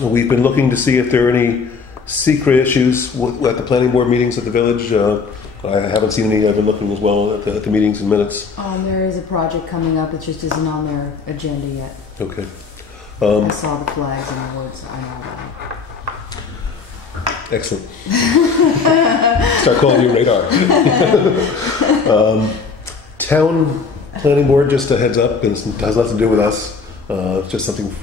We've been looking to see if there are any secret issues at the planning board meetings at the village. I haven't seen any. I've been looking as well at the meetings and minutes. There is a project coming up. It just isn't on their agenda yet. Okay. I saw the flags in the woods. I know that. Excellent. Start calling you radar. Town planning board, just a heads up, and it has nothing to do with us. Just something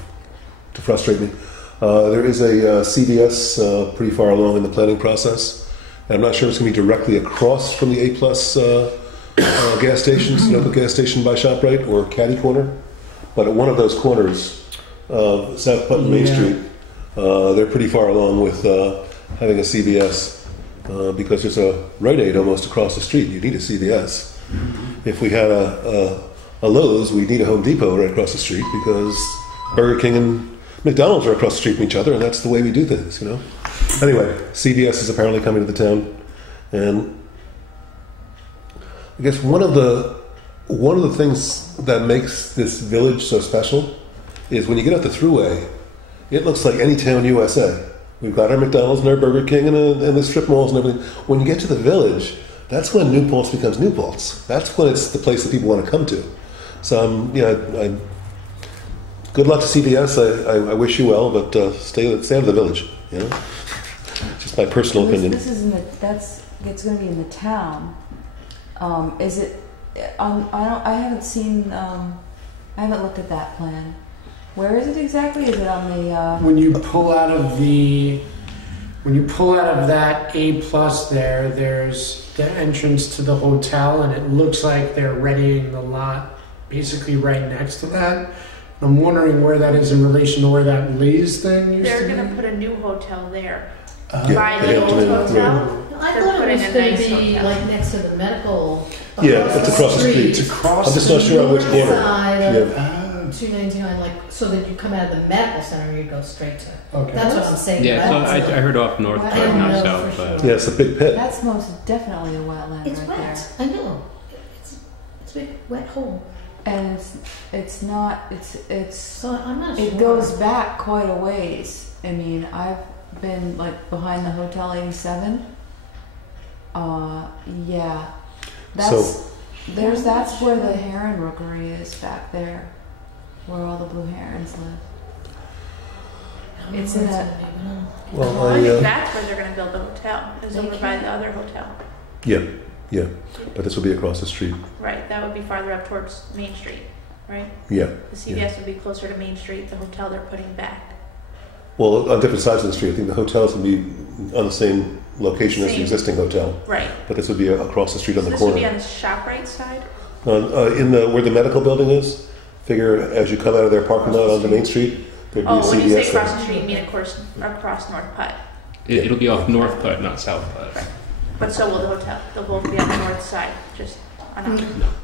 to frustrate me. There is a CVS pretty far along in the planning process. And I'm not sure it's going to be directly across from the A+ gas stations, local gas station by ShopRite or Caddy Corner. But at one of those corners of South Putnam Main Street, they're pretty far along with having a CVS because there's a Rite Aid almost across the street. You need a CVS. If we had a Lowe's, we'd need a Home Depot right across the street because Burger King and McDonald's are across the street from each other, and that's the way we do things, Anyway, CVS is apparently coming to the town, and I guess one of the things that makes this village so special is when you get up the thruway, it looks like any town USA. We've got our McDonald's and our Burger King and the strip malls and everything. When you get to the village, that's when New Paltz becomes New Paltz. That's when it's the place that people want to come to. So, good luck to CVS. I wish you well, but stay out of the village. Just my personal opinion. This is it's going to be in the town. Is it? I haven't seen. I haven't looked at that plan. Where is it exactly? Is it on the? When you pull out of that A+ there, there's the entrance to the hotel, and it looks like they're readying the lot basically right next to that. I'm wondering where that is in relation to where that Lay's thing used to be. They're going to put a new hotel there. Yeah, By the old hotel. I thought it was going to be like next to the medical. Yeah, it's across the street. It's across I'm just not sure on which corner. Side of Yeah. 299, so that you come out of the medical center and you go straight to. Okay. That's what I'm saying. Yeah, so I heard off north, I but don't not know south. for But sure. Yeah, it's a big pit. That's most definitely a wetland It's right wet. I know. It's a big wet hole. And it's not, So I'm not sure. it goes back quite a ways. I mean, I've been like behind the Hotel 87. Yeah. That's where the heron rookery is back there, where all the blue herons live. It's in a. Well, I think that's where they're going to build the hotel. Is over by the other hotel. Yeah, but this will be across the street. Right. That would be farther up towards Main Street. Right. Yeah. The CVS would be closer to Main Street. The hotel they're putting back. Well, on different sides of the street. I think the hotel's going to be on the same location as the existing hotel. Right. But this would be across the street on the This corner. would be on the ShopRite side. In where the medical building is, figure as you come out of their parking lot onto Main Street, there'd be a CVS When you say there. across the street, you mean across North Putt. It'll be off North Putt, not South Putt. Right. But so will the hotel. They'll both be on the north side. Just on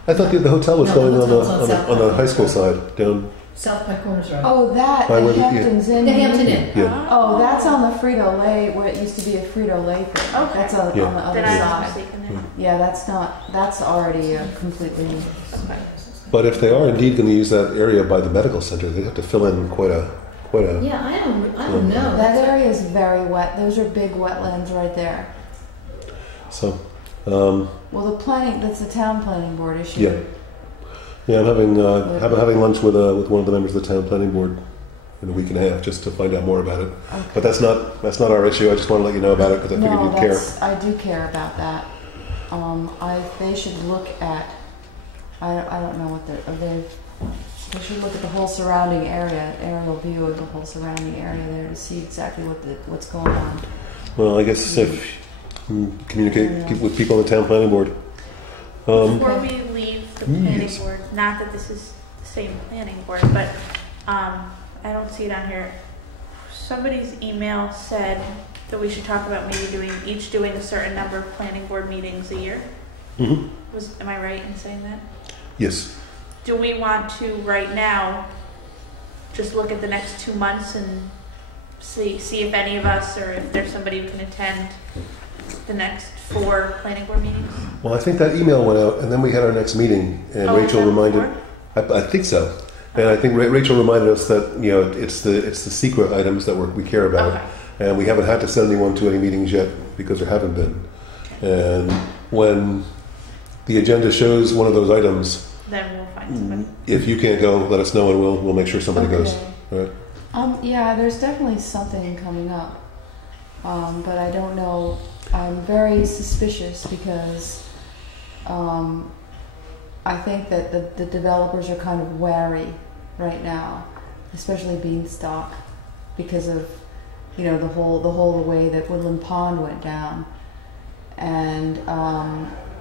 I thought the hotel was No, going the on hotel's on the high school side, down. South Pike Corners Road. Oh, that, By the where the- Hamptons Inn. The Hampton Inn. Yeah. Oh, that's on the Frito-Lay, where it used to be a Frito-Lay thing. Okay. That's on Yeah. the other Then I was side. mistaken there. Yeah, that's already completely. Okay. But if they are indeed going to use that area by the medical center, they'd have to fill in quite a. Yeah, I don't know. That area is very wet. Those are big wetlands right there. So, Well, that's the town planning board issue. yeah. Yeah, I'm having lunch with one of the members of the town planning board in a week and a half just to find out more about it. Okay. But that's not our issue. I just want to let you know about it because I figured No, you'd care. I do care about that. They should look at. I don't know what they should look at the whole surrounding area, aerial view of the whole surrounding area there to see exactly what's going on. Well, I guess if you communicate with people on the town planning board. Before we leave the planning Yes. board, not that this is the same planning board, but I don't see it on here. Somebody's email said that we should talk about maybe doing a certain number of planning board meetings a year. Mm-hmm. Am I right in saying that? Yes. Do we want to right now just look at the next 2 months and see if any of us or if there's somebody who can attend the next 4 planning board meetings? Well, I think that email went out, and then we had our next meeting, and Oh, Rachel was that reminded. before? I think so, and I think Rachel reminded us that it's the secret items that we care about, Okay. and we haven't had to send anyone to any meetings yet because there haven't been. And when the agenda shows one of those items, Then we'll find somebody. if you can't go, let us know, and we'll make sure somebody Okay. goes. All right. Yeah, there's definitely something coming up, but I don't know. I'm very suspicious because I think that the developers are kind of wary right now, especially Beanstalk, because of the whole way that Woodland Pond went down, and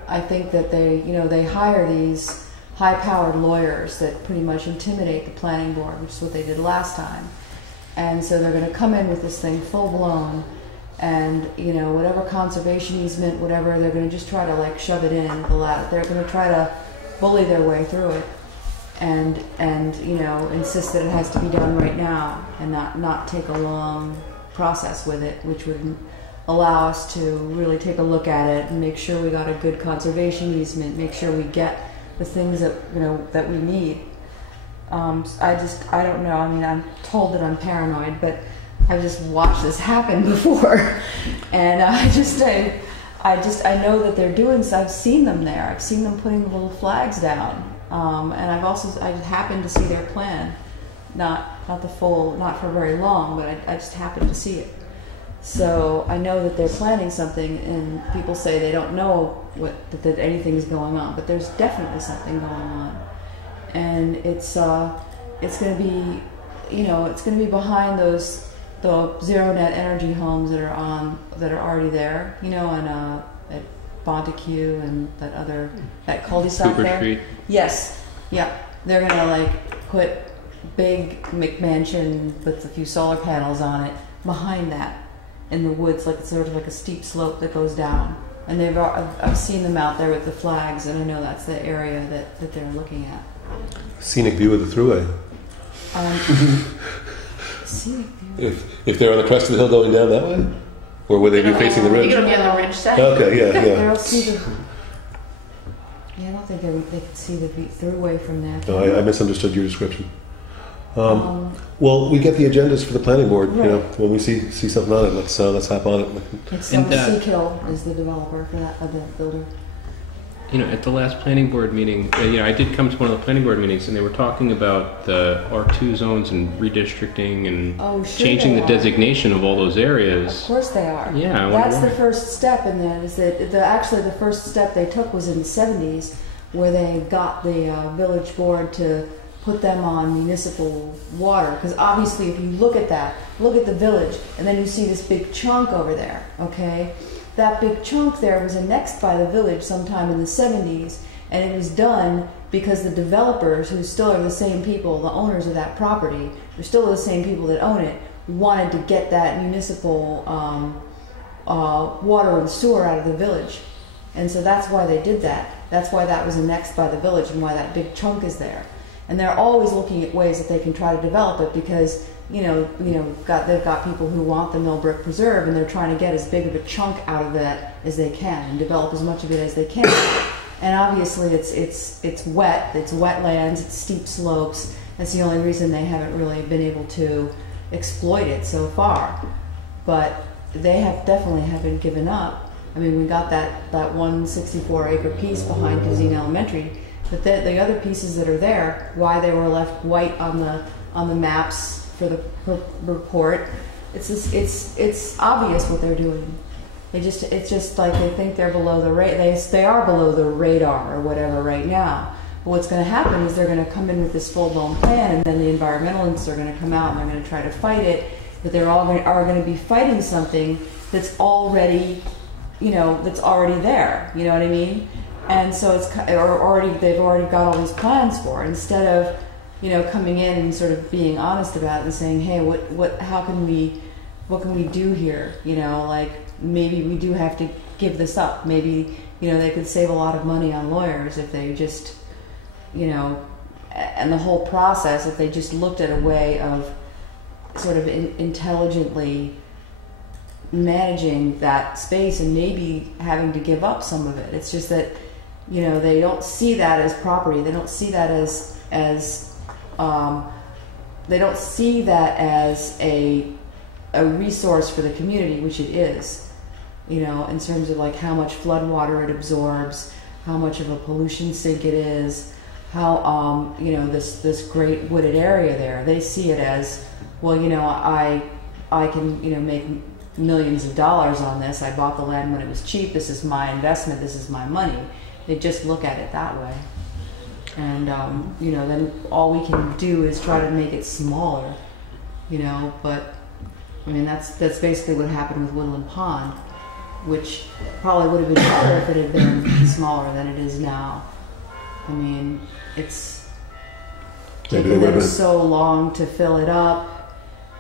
I think that they hire these high-powered lawyers that pretty much intimidate the planning board, which is what they did last time. And so they're going to come in with this thing full-blown, and whatever conservation easement, whatever, they're going to just try to shove it in the ladder. They're going to try to bully their way through it, and insist that it has to be done right now, and not take a long process with it, which would allow us to really take a look at it and make sure we got a good conservation easement, make sure we get the things that we need. I don't know. I mean, I'm told that I'm paranoid, but I've just watched this happen before, and I know that they're doing. So I've seen them there. I've seen them putting the little flags down, and I happened to see their plan, not the full, not for very long, but I just happened to see it. So I know that they're planning something, and people say they don't know that anything's going on, but there's definitely something going on, and it's going to be, it's going to be behind the zero net energy homes that are already there, and at Bonteque and that cul-de-sac Cooper there. Street. Yes, yeah, they're going to put big McMansion with a few solar panels on it behind that. In the woods, it's sort of like a steep slope that goes down, and I've seen them out there with the flags, and I know that's the area that they're looking at. Scenic view of the Thruway. Scenic view. If they're on the crest of the hill going down that way, or would they be facing the ridge? You're going to be on the ridge side. Okay, yeah. They'll see Yeah, I don't think they could see the throughway from that. No, I misunderstood your description. Um, Well, we get the agendas for the planning board. You know, Right. when we see something on it, let's hop on it. It's And that- Seakill is the developer for that of that builder. You know, at the last planning board meeting, I did come to one of the planning board meetings, and they were talking about the R2 zones and redistricting and Oh, sure changing they the are. designation of all those Of areas. course they are. Yeah, I wonder That's why. the first step in that. Is that actually the first step they took was in the 70s, where they got the village board to put them on municipal water. Because obviously, if you look at the village, and then you see this big chunk over there. Okay, that big chunk there was annexed by the village sometime in the 70s, and it was done because the developers, who still are the same people, the owners of that property, they're still the same people that own it, wanted to get that municipal water and sewer out of the village. And so that's why they did that. That's why that was annexed by the village and why that big chunk is there. And they're always looking at ways that they can try to develop it because, they've got people who want the Millbrook Preserve, and they're trying to get as big of a chunk out of that as they can and develop as much of it as they can. And obviously it's wet, it's wetlands, it's steep slopes. That's the only reason they haven't really been able to exploit it so far. But they definitely haven't given up. I mean, we got that 164-acre piece behind Kazine Elementary, but the other pieces that are there, why they were left white on the maps for the report, it's obvious what they're doing. It's just like they think they're below the they are below the radar or whatever right now. But what's going to happen is they're going to come in with this full-blown plan, and then the environmentalists are going to come out and they're going to try to fight it. But they're all are going to be fighting something that's already, that's already there. You know what I mean? And so they've already got all these plans for it. Instead of, coming in and sort of being honest about it and saying, hey, what can we do here? Maybe we do have to give this up. Maybe, they could save a lot of money on lawyers if they just, and the whole process, if they just looked at a way of sort of intelligently managing that space and maybe having to give up some of it. It's just that, they don't see that as property. They don't see that as they don't see that as a resource for the community, which it is. In terms of like how much flood water it absorbs, how much of a pollution sink it is, how this great wooded area there. They see it as, well, I can make millions of dollars on this. I bought the land when it was cheap. This is my investment. This is my money. They just look at it that way. And then all we can do is try to make it smaller. But I mean that's basically what happened with Woodland Pond, which probably would have been better if it had been smaller than it is now. I mean, it's taken them so long to fill it up.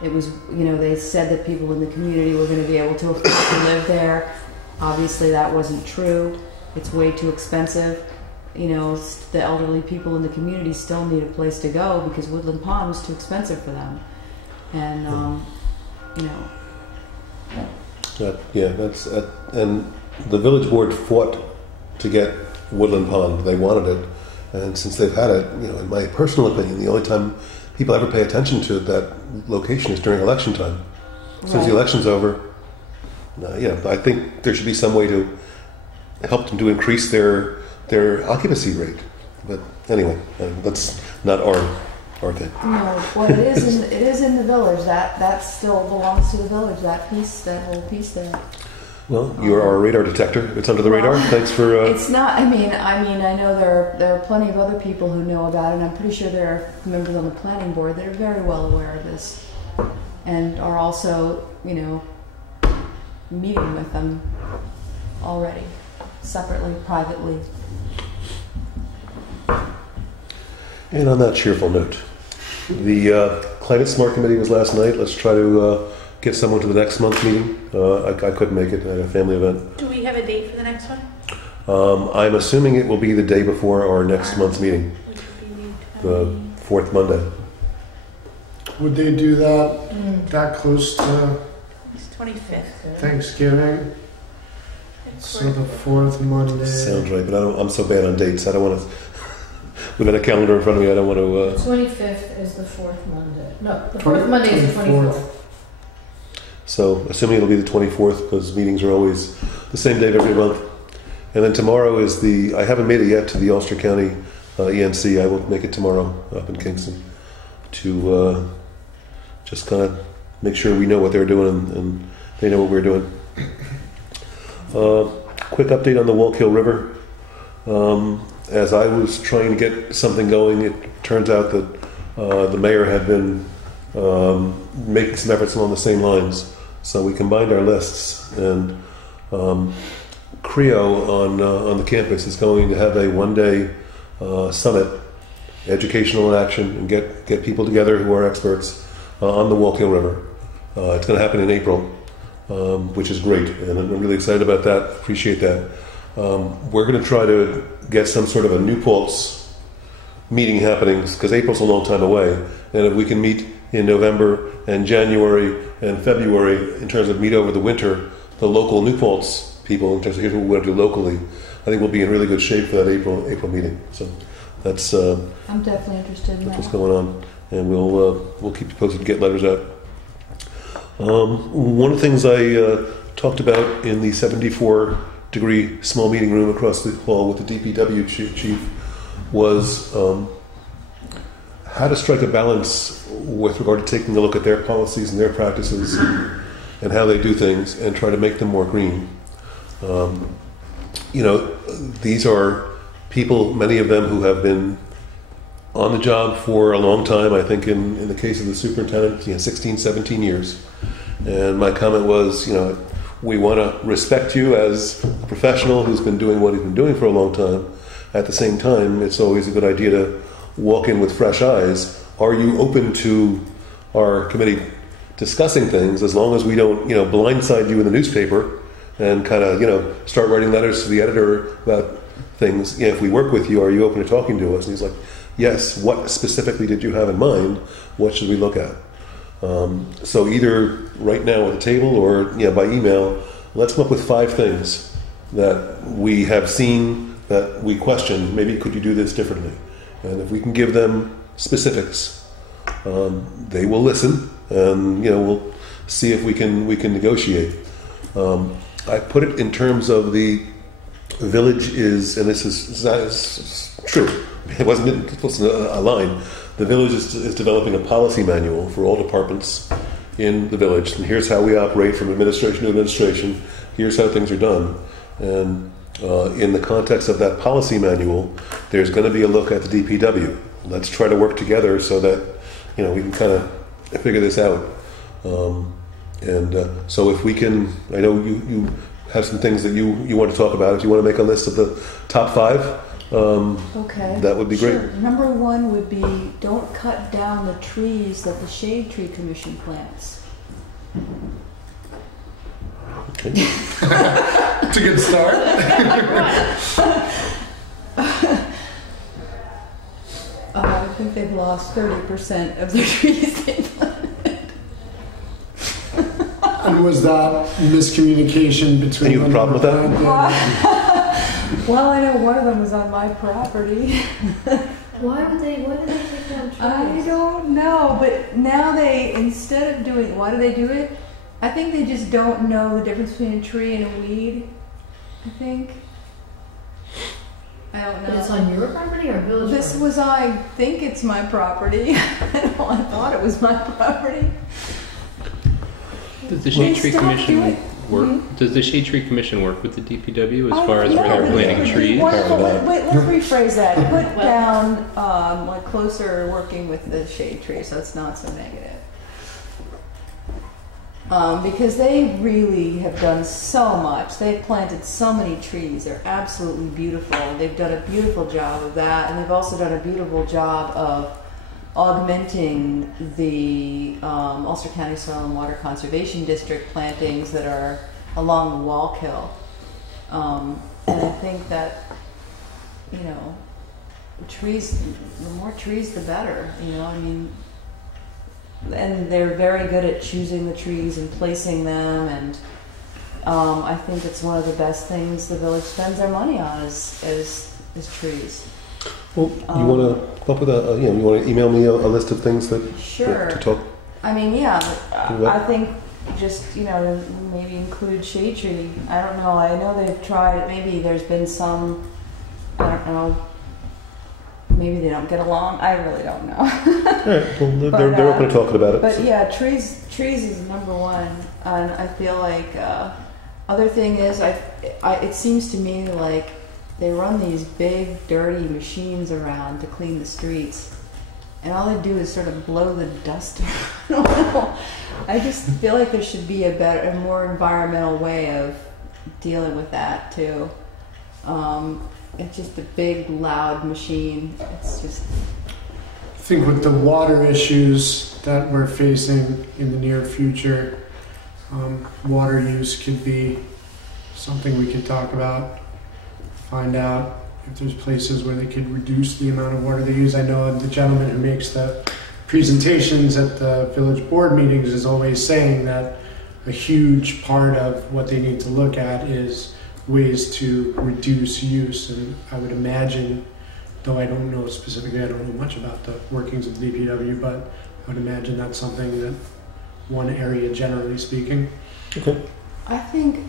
It was, they said that people in the community were going to be able to afford to live there. Obviously, that wasn't true. It's way too expensive. The elderly people in the community still need a place to go because Woodland Pond was too expensive for them. And, and the village board fought to get Woodland Pond. They wanted it, and since they've had it, in my personal opinion, the only time people ever pay attention to that location is during election time. As soon as the election's over, I think there should be some way to help them to increase their occupancy rate. But anyway, that's not our thing. No, well, it is in the village. That still belongs to the village. That whole piece there. Well, you're our radar detector. It's under the radar. Thanks for. It's not. I mean, I know there are plenty of other people who know about it. And I'm pretty sure there are members on the planning board that are very well aware of this, and are also, meeting with them already, separately, privately. And on that cheerful note, the Climate Smart Committee was last night. Let's try to get someone to the next month's meeting. I couldn't make it. I had a family event. Do we have a date for the next one? I'm assuming it will be the day before our next month's meeting, the fourth Monday. Would they do that close to It's 25th. Thanksgiving? So the fourth Monday. Sounds right, but I'm so bad on dates. I don't want to. Without a calendar in front of me, I don't want to. 25th is the fourth Monday. No, the fourth Monday is the 24th. So, assuming it'll be the 24th, because meetings are always the same day of every month. And then tomorrow is I haven't made it yet to the Ulster County ENC. I will make it tomorrow up in Kingston to just kind of make sure we know what they're doing and they know what we're doing. Quick update on the Wallkill River. As I was trying to get something going, it turns out that the mayor had been making some efforts along the same lines. So we combined our lists, and CREO on the campus is going to have a one-day summit, educational in action, and get people together who are experts on the Wallkill River. It's going to happen in April, which is great, and I'm really excited about that. Appreciate that. We're going to try to get some sort of a new Paltz meeting happening, because April's a long time away, and if we can meet in November and January and February in terms of meet over the winter, the local New Paltz people, in terms of here's what we want to do locally, I think we'll be in really good shape for that April meeting. So that's I'm definitely interested in that. what's going on, and we'll keep you posted and get letters out. One of the things I talked about in the 74-degree small meeting room across the hall with the DPW chief was how to strike a balance with regard to taking a look at their policies and their practices and how they do things and try to make them more green. These are people, many of them, who have been on the job for a long time. I think in the case of the superintendent, 16, 17 years. And my comment was, we want to respect you as a professional who's been doing what he's been doing for a long time. At the same time, it's always a good idea to walk in with fresh eyes. Are you open to our committee discussing things, as long as we don't, blindside you in the newspaper and kind of, start writing letters to the editor about things. If we work with you, are you open to talking to us? And he's like, yes. What specifically did you have in mind? What should we look at? So either right now at the table or by email, let's come up with 5 things that we have seen that we question. Maybe could you do this differently? And if we can give them specifics, they will listen, and we'll see if we can negotiate. I put it in terms of the village is, and this is true. It wasn't a line. The village is developing a policy manual for all departments in the village, and here's how we operate from administration to administration. Here's how things are done. And in the context of that policy manual, there's going to be a look at the DPW. Let's try to work together so that we can kind of figure this out. So if we can, I know you have some things that you want to talk about. If you want to make a list of the top 5. Okay. That would be great. Sure. Number 1 would be, don't cut down the trees that the Shade Tree Commission plants. Okay. It's a good start. I think they've lost 30% of the trees they planted. And was that miscommunication between? And you have a problem with that? Well, I know one of them was on my property. Why did they take down trees? I don't know, but now instead of doing, why do they do it? I think they just don't know the difference between a tree and a weed, I think. I don't know. But it's on your property or village This property? was, I think it's my property. I thought it was my property. Does the Shade Tree Commission work? Hmm? Does the Shade Tree Commission work with the DPW as far as where they're planting trees? Wait, let's rephrase that. Put down like closer working with the shade tree, so it's not so negative. Because they really have done so much. They've planted so many trees. They're absolutely beautiful. They've done a beautiful job of that, and they've also done a beautiful job of augmenting the Ulster County Soil and Water Conservation District plantings that are along the Wallkill. And I think that, trees, the more trees the better, and they're very good at choosing the trees and placing them, and I think it's one of the best things the village spends their money on is trees. Well, you want to come up with you want to email me a list of things that Sure. to talk. I mean, yeah, What? I think just, maybe include shade tree. I don't know. I know they've tried, maybe there's been some, I don't know, maybe they don't get along. I really don't know. All right. Well, But, they're open to talking about it. But so. yeah, trees is number one. And I feel like, other thing is, it seems to me like they run these big, dirty machines around to clean the streets. And all they do is sort of blow the dust. I don't know. I just feel like there should be a more environmental way of dealing with that too. It's just a big, loud machine. It's just. I think with the water issues that we're facing in the near future, water use could be something we could talk about. Find out if there's places where they could reduce the amount of water they use. I know the gentleman who makes the presentations at the village board meetings is always saying that a huge part of what they need to look at is ways to reduce use. And I would imagine, though I don't know specifically, I don't know much about the workings of the DPW, but I would imagine that's something that one area, generally speaking. Okay. I think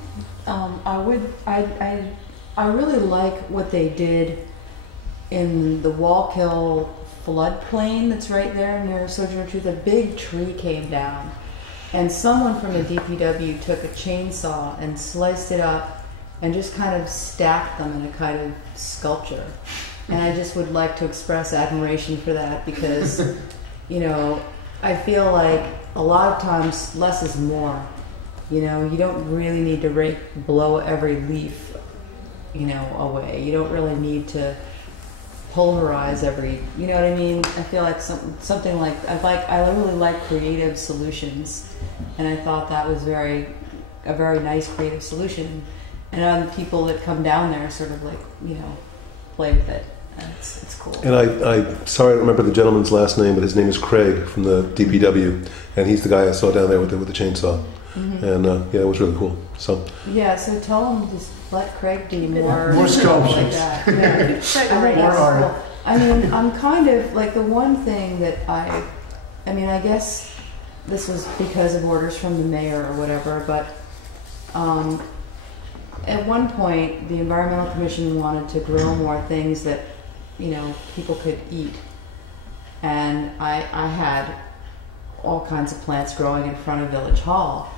I really like what they did in the Wallkill floodplain that's right there near Sojourner Truth. A big tree came down, and someone from the DPW took a chainsaw and sliced it up and just kind of stacked them in a kind of sculpture. And I just would like to express admiration for that because, I feel like a lot of times less is more. You don't really need to blow every leaf away. You don't really need to pulverize every, you know what I mean? I feel like something like, I really like creative solutions, and I thought that was a very nice creative solution. And people that come down there sort of play with it. It's cool. And I sorry I don't remember the gentleman's last name, but his name is Craig from the DPW, and he's the guy I saw down there with the chainsaw. Mm-hmm. And it was really cool. So so tell him just let Craig do more sculptures like that. Yeah. I think that's cool. I mean, I'm kind of like the one thing that I guess this was because of orders from the mayor or whatever, but at one point the Environmental Commission wanted to grow more things that people could eat, and I had all kinds of plants growing in front of Village Hall.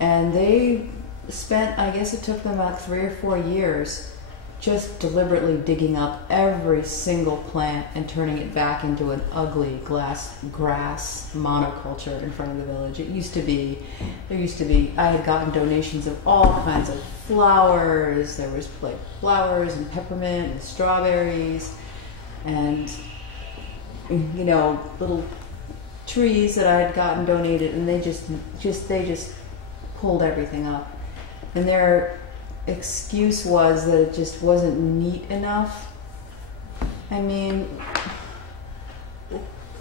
And they spent, I guess it took them about 3 or 4 years, just deliberately digging up every single plant and turning it back into an ugly grass monoculture in front of the village. There used to be, I had gotten donations of all kinds of flowers. There was flowers and peppermint and strawberries and, little trees that I had gotten donated, and they just pulled everything up. And their excuse was that it just wasn't neat enough. I mean,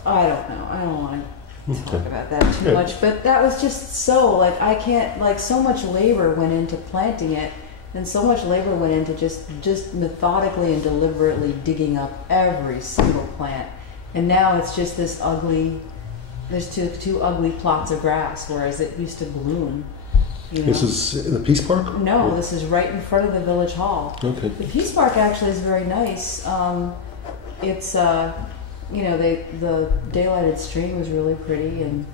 I don't know. I don't want to talk about that too much, but that was just so, I can't, so much labor went into planting it, and so much labor went into just methodically and deliberately digging up every single plant. And now it's just this ugly, there's two ugly plots of grass, whereas it used to bloom. This is in the Peace Park? No, this is right in front of the Village Hall. Okay. The Peace Park actually is very nice. It's the daylighted stream was really pretty, and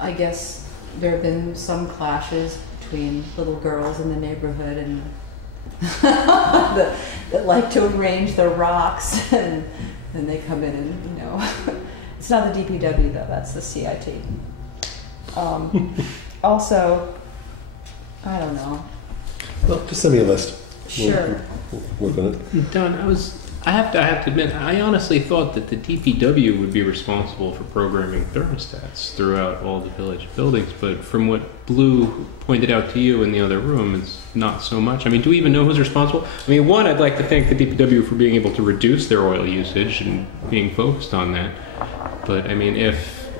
I guess there have been some clashes between little girls in the neighborhood and that like to arrange their rocks, and then they come in and it's not the DPW though, that's the CIT. Also, I don't know. Well, just send me a list. Sure. We'll work on it. Don, I have to admit, I honestly thought that the DPW would be responsible for programming thermostats throughout all the village buildings, but from what Blue pointed out to you in the other room, it's not so much. I mean, do we even know who's responsible? I mean, one, I'd like to thank the DPW for being able to reduce their oil usage and being focused on that. But I mean, if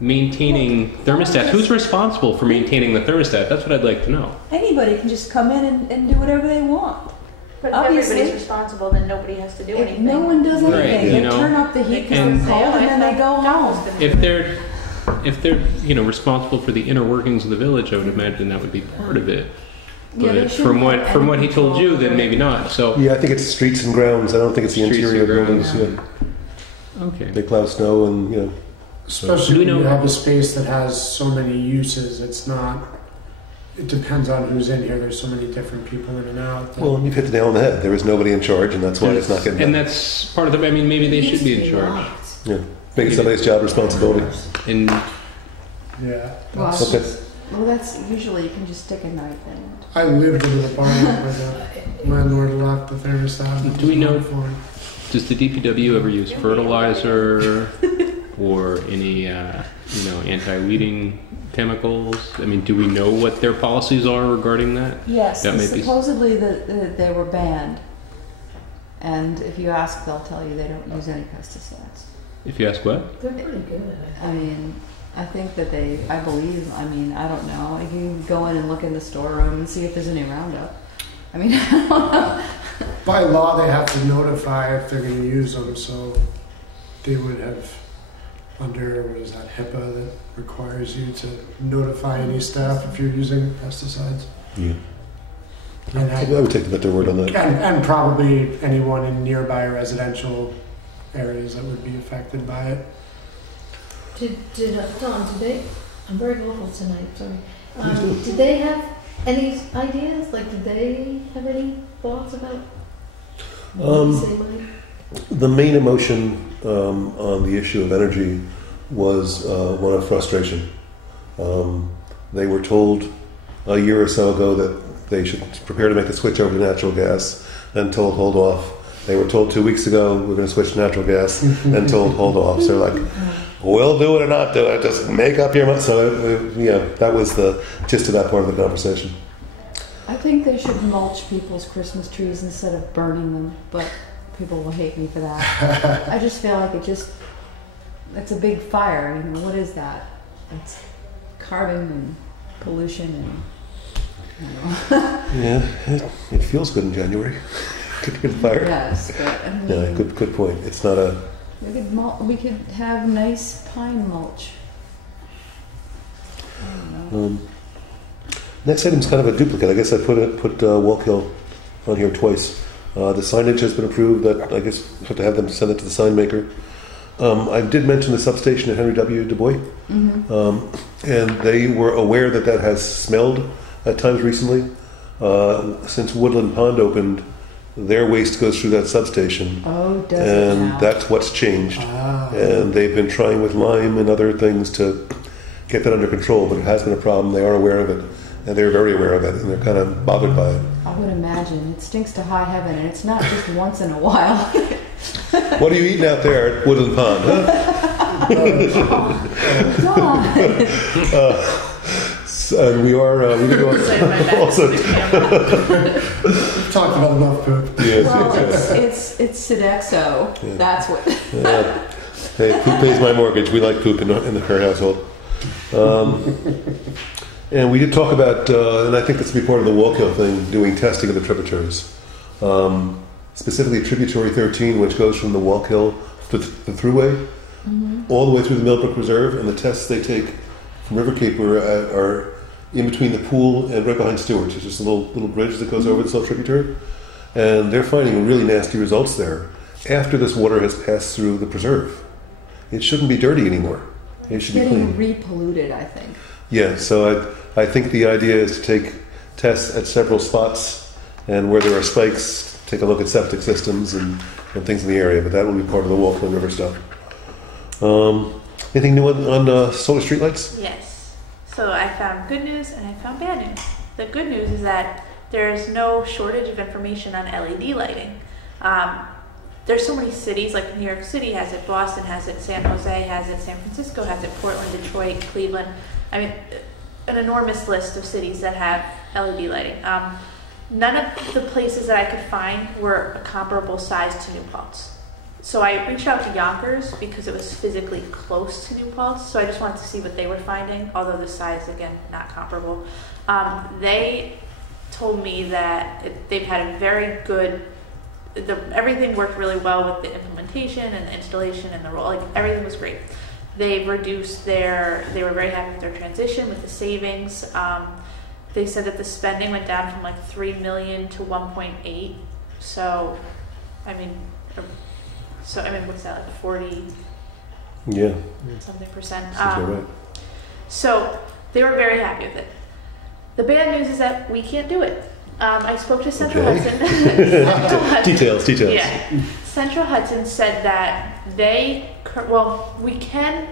maintaining thermostats. Who's responsible for maintaining the thermostat? That's what I'd like to know. Anybody can just come in and do whatever they want. But if Obviously- everybody's responsible, then nobody has to do If anything. no one does anything, Right, they you know, turn up the heat because and- it's cold, and then they go home. If they're responsible for the inner workings of the village, I would imagine that would be part of it. Yeah, they But shouldn't have from what any he told you, control then over maybe it. not. So Yeah, I think it's streets and grounds. I don't think it's the Streets interior and buildings. grounds. Yeah. okay. They plow snow and Especially Do we when you know- have a space that has so many uses, it's not. It depends on who's in here. There's so many different people in and out. that- Well, you've hit the nail on the head. There is nobody in charge, and that's why it's not getting And done. that's part of the. I mean, maybe they It should needs be to in charge. locked. Yeah, making somebody's job responsibility. And yeah. Well, Okay. well, that's usually you can just stick a knife in it. I lived in an apartment where the landlord locked the thermostat. It Do we was know- not fun. does the DPW ever use fertilizer or any anti-weeding chemicals? I mean, do we know what their policies are regarding that? Yes, That may be- supposedly they were banned. And if you ask, they'll tell you they don't use any pesticides. If you ask what? They're pretty good. I mean, I think that I believe, I mean, I don't know. You can go in and look in the storeroom and see if there's any Roundup. I mean, I don't know. By law, they have to notify if they're going to use them, so they would have, under, what is that, HIPAA, that requires you to notify any staff if you're using pesticides. Yeah. And, I would take them at their word on that. and probably anyone in nearby residential areas that would be affected by it. Tom, did they, I'm very global tonight, sorry. Did they have any ideas? Like, did they have any thoughts about saving money? The main emotion on the issue of energy was one of frustration. They were told a year or so ago that they should prepare to make the switch over to natural gas and told hold off. They were told 2 weeks ago we're going to switch to natural gas and told hold off. So they're like, we'll do it or not do it. Just make up your mind. So that was the gist of that part of the conversation. I think they should mulch people's Christmas trees instead of burning them, but people will hate me for that. I just feel like it's a big fire. You know, what is that? It's carbon and pollution and, Yeah, it feels good in January. Could get fired. yes, but I mean, Yeah, good point. It's not a. we could have nice pine mulch. I don't know. Next item's kind of a duplicate. I guess I put Wallkill on here twice. The signage has been approved. That I guess we have to have them send it to the sign maker. I did mention the substation at Henry W. Du Bois, and they were aware that has smelled at times recently. Since Woodland Pond opened, their waste goes through that substation, Oh, does it and now? that's what's changed. Ah. And they've been trying with lime and other things to get that under control, but it has been a problem. They are aware of it, and they're very aware of it, and they're kind of bothered by it. I would imagine it stinks to high heaven, and it's not just once in a while. What are you eating out there at Woodland Pond? Huh? God. And we did also. We've talked about enough poop. Yes, Well, exactly. it's Sodexo. Yeah. That's what. Yeah. Hey, poop pays my mortgage. We like poop in the Kerr household. And we did talk about, and I think this will be part of the Wallkill thing, doing testing of the tributaries. Specifically Tributary 13, which goes from the Wallkill to the Thruway, all the way through the Millbrook Reserve, and the tests they take from River Cape are in between the pool and right behind Stewart's. It's just a little bridge that goes over this little tributary. And they're finding really nasty results there after this water has passed through the preserve. It shouldn't be dirty anymore. It should be Getting clean. repolluted, I think. Yeah, so I think the idea is to take tests at several spots, and where there are spikes, take a look at septic systems and things in the area, but that will be part of the Wallkill River stuff. Anything new on solar streetlights? Yes. So I found good news and I found bad news. The good news is that there's no shortage of information on LED lighting. There's so many cities, like New York City has it, Boston has it, San Jose has it, San Francisco has it, Portland, Detroit, Cleveland. I mean, an enormous list of cities that have LED lighting. None of the places that I could find were a comparable size to New Paltz. So I reached out to Yonkers because it was physically close to New Paltz, so I just wanted to see what they were finding, although the size, again, not comparable. They told me that they've had a very good, everything worked really well with the implementation and the installation and the roll, like everything was great. They reduced they were very happy with their transition, with the savings. They said that the spending went down from like 3 million to 1.8. So, I mean, what's that, like 40 something percent? Right. So they were very happy with it. The bad news is that we can't do it. I spoke to Central Hudson. Central Hudson. Details. Yeah. Central Hudson said that we can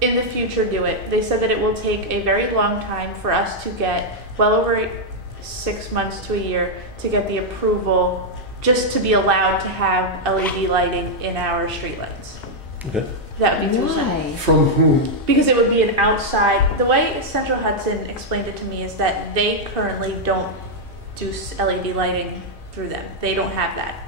in the future do it. They said that it will take a very long time for us to get, well over 6 months to a year, to get the approval just to be allowed to have LED lighting in our streetlights. Okay. That would be too Why? From whom? Because it would be an outside. The way Central Hudson explained it to me is that they currently don't do LED lighting through them. They don't have that.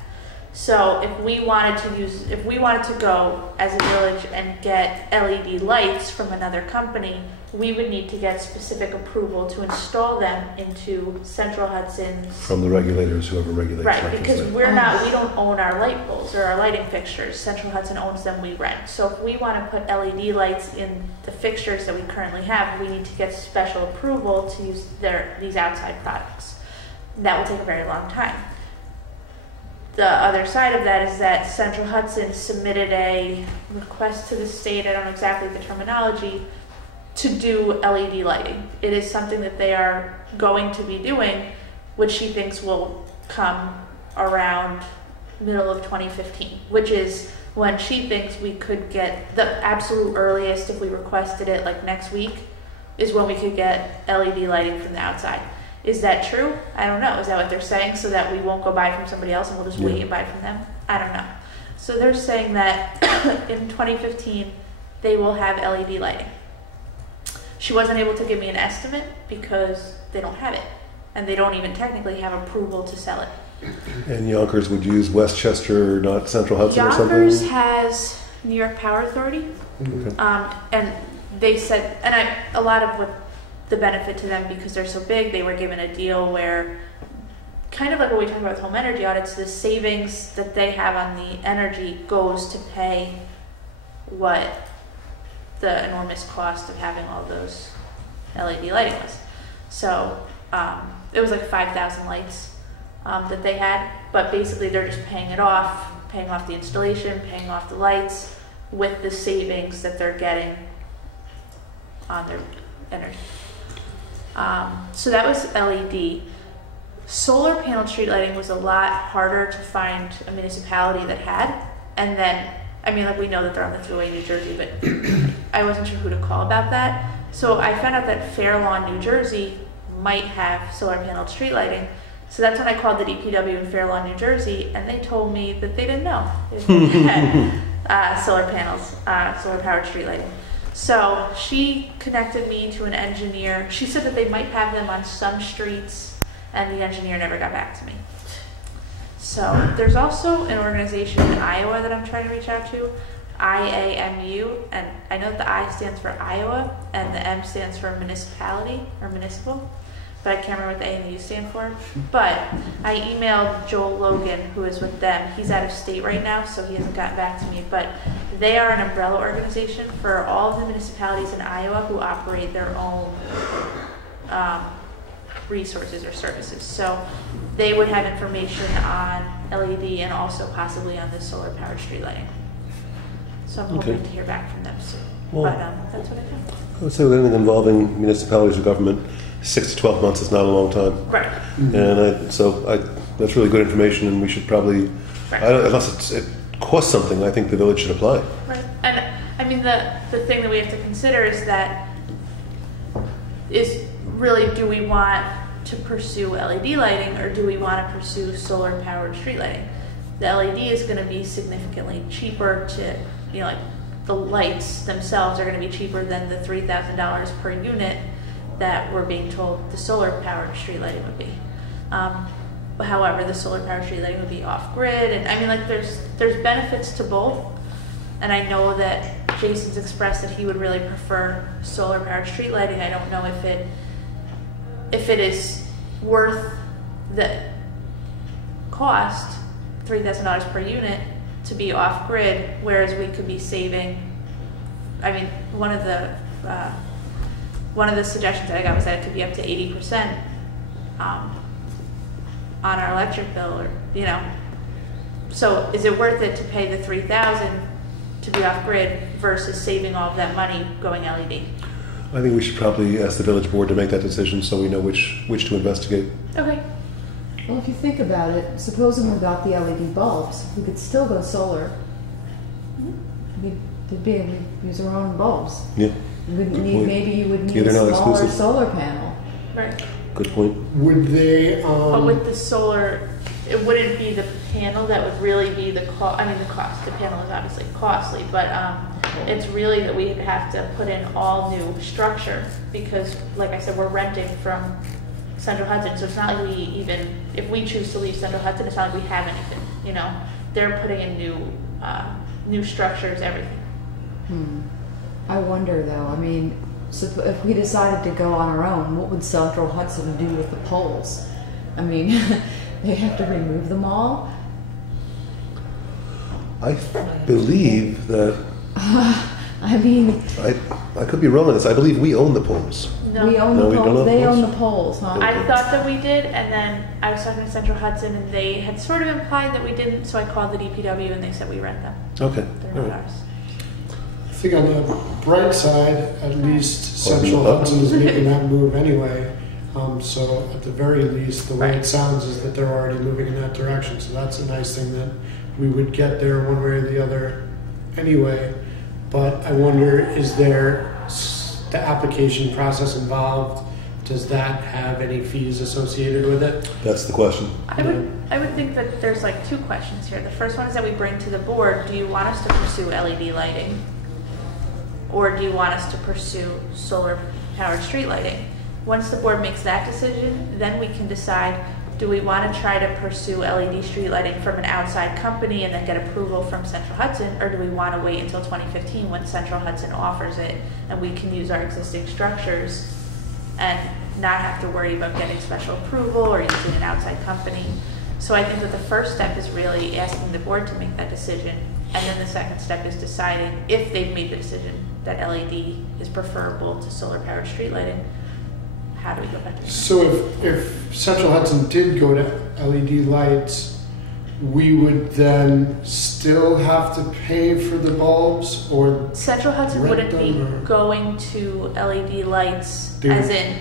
So if we wanted to go as a village and get LED lights from another company, we would need to get specific approval to install them into Central Hudson's. From the regulators, whoever regulates. Right, because we don't own our light poles or our lighting fixtures. Central Hudson owns them, we rent. So if we want to put LED lights in the fixtures that we currently have, we need to get special approval to use these outside products. That will take a very long time. The other side of that is that Central Hudson submitted a request to the state, I don't know exactly the terminology, to do LED lighting. It is something that they are going to be doing, which she thinks will come around middle of 2015, which is when she thinks we could get the absolute earliest, if we requested it like next week, is when we could get LED lighting from the outside. Is that true? I don't know. Is that what they're saying, so that we won't go buy from somebody else and we'll just wait and buy from them? I don't know. So they're saying that in 2015 they will have LED lighting. She wasn't able to give me an estimate because they don't have it, and they don't even technically have approval to sell it. And Yonkers would use Westchester, not Central Hudson or something? Yonkers has New York Power Authority, Okay. and they said, and a lot of what the benefit to them, because they're so big, they were given a deal where, kind of like what we talked about with home energy audits, the savings that they have on the energy goes to pay what the enormous cost of having all those LED lighting was. So it was like 5,000 lights that they had, but basically they're just paying off the installation, paying off the lights with the savings that they're getting on their energy. So that was LED. Solar panel street lighting was a lot harder to find a municipality that had. And then, I mean, like, we know that they're on the thruway in New Jersey, but I wasn't sure who to call about that. So I found out that Fair Lawn, New Jersey might have solar panel street lighting. So that's when I called the DPW in Fair Lawn, New Jersey, and they told me that they didn't know if they had solar panels, solar powered street lighting. So she connected me to an engineer. She said that they might have them on some streets, and the engineer never got back to me. So there's also an organization in Iowa that I'm trying to reach out to, IAMU, and I know that the I stands for Iowa, and the M stands for municipality, or municipal, but I can't remember what the A and the U stand for. But I emailed Joel Logan, who is with them. He's out of state right now, so he hasn't gotten back to me, but they are an umbrella organization for all of the municipalities in Iowa who operate their own resources or services. So they would have information on LED and also possibly on this solar powered street lighting. So I'm hoping to hear back from them soon. Well, but that's what I found. I would say with anything involving municipalities or government, 6 to 12 months is not a long time. Right. And that's really good information, and we should probably, unless it costs something, I think the village should apply. Right. And I mean, the thing that we have to consider is really, do we want to pursue LED lighting, or do we want to pursue solar powered street lighting? The LED is going to be significantly cheaper to, like the lights themselves are going to be cheaper than the $3,000 per unit that we're being told the solar powered street lighting would be. However, the solar power street lighting would be off grid, and I mean, like, there's benefits to both. And I know that Jason's expressed that he would really prefer solar powered street lighting. I don't know if it is worth the cost, $3,000 per unit, to be off grid, whereas we could be saving. I mean, one of the suggestions that I got was that it could be up to 80% on our electric bill, or So is it worth it to pay the $3,000 to be off grid versus saving all of that money going LED? I think we should probably ask the village board to make that decision so we know which to investigate. Okay. Well, if you think about it, supposing we got the LED bulbs, we could still go solar. We'd be able to use our own bulbs. Yeah. You wouldn't need, maybe you would need Yeah, a they're not smaller exclusive. solar panel. Right. Good point. Would they? But with the solar, it wouldn't be the panel that would really be the cost. I mean, the cost. The panel is obviously costly, but it's really that we'd have to put in all new structure because, like I said, we're renting from Central Hudson, so it's not like if we choose to leave Central Hudson, it's not like we have anything. They're putting in new structures, everything. I wonder though, I mean, so if we decided to go on our own, what would Central Hudson do with the poles? I mean, they have to remove them all? I believe that, I mean, I could be wrong on this, I believe we own the poles. No. we own No, the we don't poles, own they poles? own the poles, huh? I thought that we did, and then I was talking to Central Hudson, and they had sort of implied that we didn't, so I called the DPW, and they said we rent them. Okay. They're All not right. ours. I think on the bright side, at least Or Central move up. Hudson is making that move anyway. So at the very least, the way it sounds is that they're already moving in that direction. So that's a nice thing that we would get there one way or the other anyway. But I wonder, is there the application process involved? Does that have any fees associated with it? That's the question. I would think that there's like two questions here. The first one is that we bring to the board, do you want us to pursue LED lighting? Or do you want us to pursue solar powered street lighting? Once the board makes that decision, then we can decide, do we want to try to pursue LED street lighting from an outside company and then get approval from Central Hudson, or do we want to wait until 2015 when Central Hudson offers it and we can use our existing structures and not have to worry about getting special approval or using an outside company? So I think that the first step is really asking the board to make that decision, and then the second step is deciding, if they've made the decision that LED is preferable to solar powered street lighting, how do we go about doing that? So if Central Hudson did go to LED lights, we would then still have to pay for the bulbs, or Central Hudson rent wouldn't be them, or- going to LED lights, They as would- in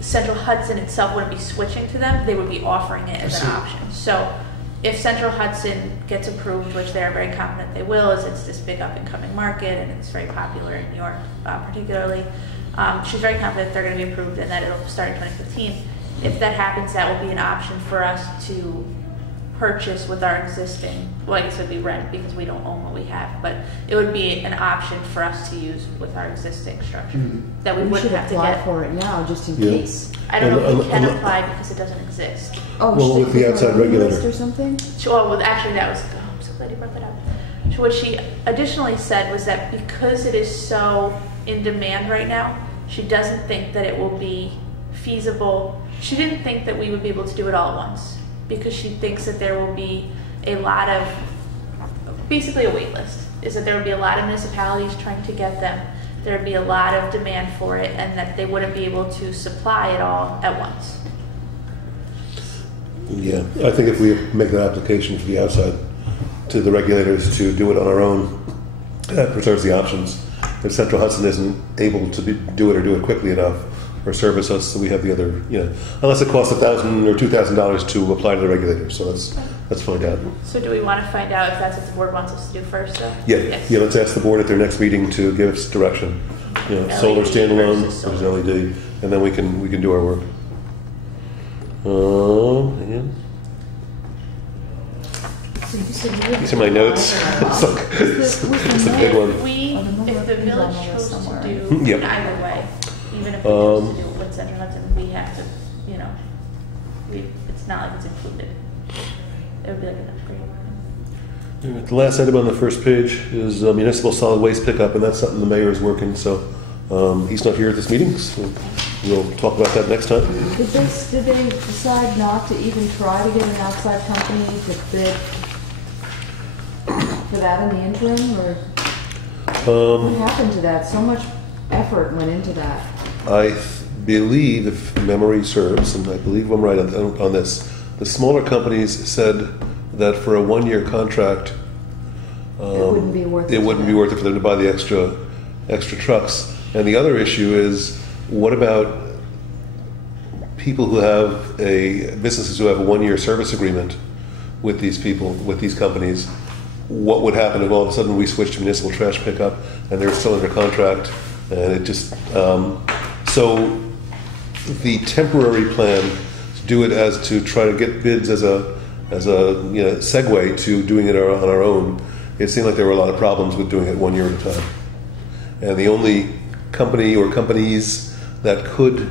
Central Hudson itself wouldn't be switching to them. They would be offering it as I an see. option. So if Central Hudson gets approved, which they're very confident they will, as it's this big up and coming market and it's very popular in New York particularly, she's very confident they're going to be approved and that it'll start in 2015. If that happens, that will be an option for us to purchase with our existing, well, I guess it would be rent because we don't own what we have, but it would be an option for us to use with our existing structure that we We wouldn't should have to apply get. for it now, just in Yeah. case. I don't know if we And- can and- apply because it doesn't exist. Oh, Well, should with they the put it outside on the regulator. list or something? Well, actually, that was, oh, I'm so glad you brought that up. So what she additionally said was that because it is so in demand right now, she doesn't think that it will be feasible. She didn't think that we would be able to do it all at once because she thinks that there will be a lot of, basically a wait list, is that there would be a lot of municipalities trying to get them. There would be a lot of demand for it and that they wouldn't be able to supply it all at once. Yeah, I think if we make that application for the outside to the regulators to do it on our own, that preserves the options. If Central Hudson isn't able to do it or do it quickly enough or service us, so we have the other, unless it costs $1,000 or $2,000 to apply to the regulators. So let's find out. So do we want to find out if that's what the board wants us to do first, though? Yeah, Yes. yeah. Let's ask the board at their next meeting to give us direction. Solar LED standalone versus versus solar. LED, and then we can do our work. Hang on. So you said you would- These are my notes. It's like it's a big one. If the village chose to do Yep. in either way, even if we chose to do it with Central Hudson, we have to, it's not like it's included. it would be like an upgrade. The last item on the first page is municipal solid waste pickup, and that's something the mayor is working, so he's not here at this meeting, so we'll talk about that next time. Did they decide not to even try to get an outside company to bid for that in the interim, or what happened to that? So much effort went into that. I believe, if memory serves, and I believe I'm right on this, the smaller companies said that for a 1-year contract, It wouldn't be worth it. it wouldn't be worth it for them to buy the extra trucks. And the other issue is, what about people who have businesses who have a 1-year service agreement with these people, with these companies? What would happen if all of a sudden we switched to municipal trash pickup and they're still under contract? And it just so the temporary plan to do it as to try to get bids as a segue to doing it on our own. It seemed like there were a lot of problems with doing it 1 year at a time. And the only company or companies that could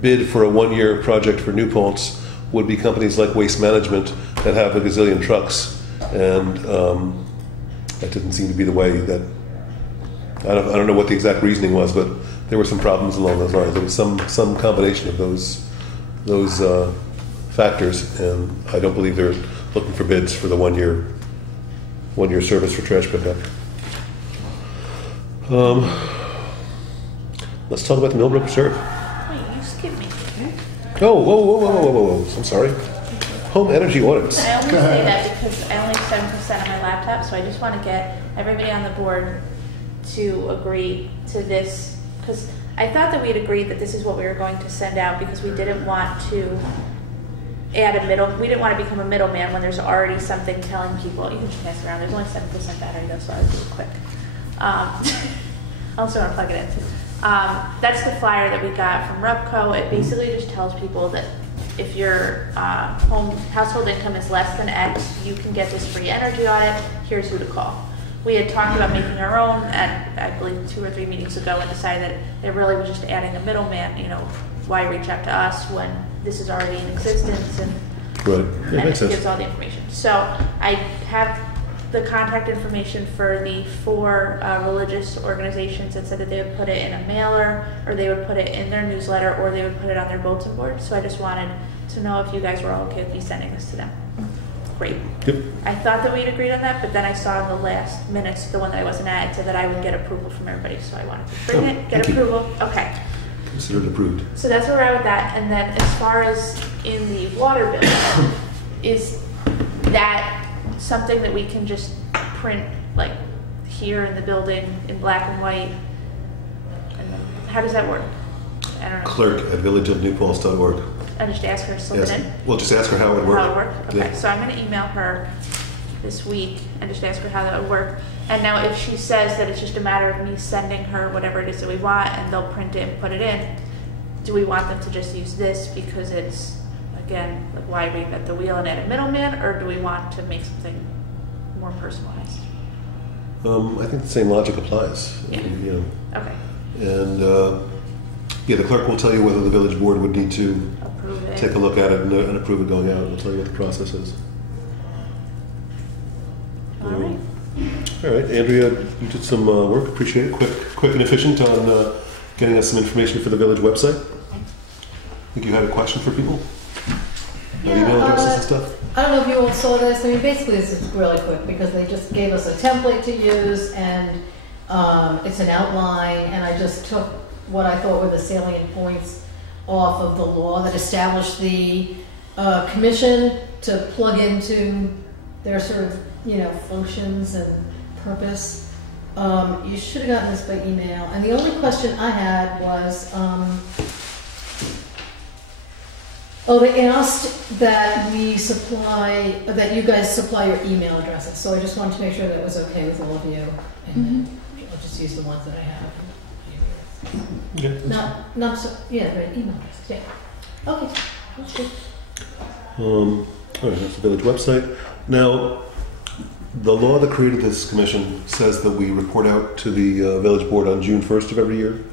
bid for a 1-year project for New Paltz would be companies like Waste Management that have a gazillion trucks. And that didn't seem to be the way that... I don't know what the exact reasoning was, but there were some problems along those lines. There was some combination of those factors, and I don't believe they're looking for bids for the 1-year service for trash pickup. Let's talk about the Millbrook Reserve. Wait, you skipped me. Oh, whoa! I'm sorry. Home energy audits. I only say that because I only have 7% on my laptop, so I just want to get everybody on the board to agree to this, because I thought that we had agreed that this is what we were going to send out, because we didn't want to add we didn't want to become a middleman when there's already something telling people, you can just mess around, there's only 7% battery though, so I'll do it quick. Also want to plug it in too. That's the flyer that we got from Rupco. It basically just tells people that if your household income is less than X, you can get this free energy audit. Here's who to call. We had talked about making our own at, I believe, 2 or 3 meetings ago, and decided that it really was just adding a middleman. Why reach out to us when this is already in existence, and it gives all the information. So I have the contact information for the 4 religious organizations that said that they would put it in a mailer, or they would put it in their newsletter, or they would put it on their bulletin board. So I just wanted to know if you guys were all okay with me sending this to them. Great. Yep. I thought that we'd agreed on that, but then I saw in the last minutes, the one that I wasn't at, it said that I would get approval from everybody, so I wanted to bring it, get approval. Okay. Considered approved. So that's where we're at with that. And then as far as in the water bill, is that something that we can just print like here in the building in black and white? And then how does that work? I don't know. Clerk at villageofnewpaltz.org. And just ask her to slip it in? Well, just ask her how it would work. How it would work? Okay, Yeah. so I'm going to email her this week and just ask her how that would work. And now if she says that it's just a matter of me sending her whatever it is that we want and they'll print it and put it in, do we want them to just use this because it's, again, like why reinvent the wheel and add a middleman, or do we want to make something more personalized? I think the same logic applies. Yeah. Okay. And the clerk will tell you whether the village board would need to Approve it. take a look at it and approve it going out. We'll tell you what the process is. All right. All right, Andrea, you did some work. Appreciate it. Quick and efficient on getting us some information for the village website. I think you had a question for people? Email addresses and stuff? I don't know if you all saw this. I mean, basically this is really quick because they just gave us a template to use, and it's an outline, and I just took what I thought were the salient points off of the law that established the commission to plug into their sort of, functions and purpose. You should have gotten this by email. And the only question I had was, they asked that you guys supply your email addresses. So I just wanted to make sure that was okay with all of you. And I'll just use the ones that I have. Okay. Not so, yeah, right, email addresses, yeah. Okay, that's good. All right, that's the village website. Now, the law that created this commission says that we report out to the village board on June 1st of every year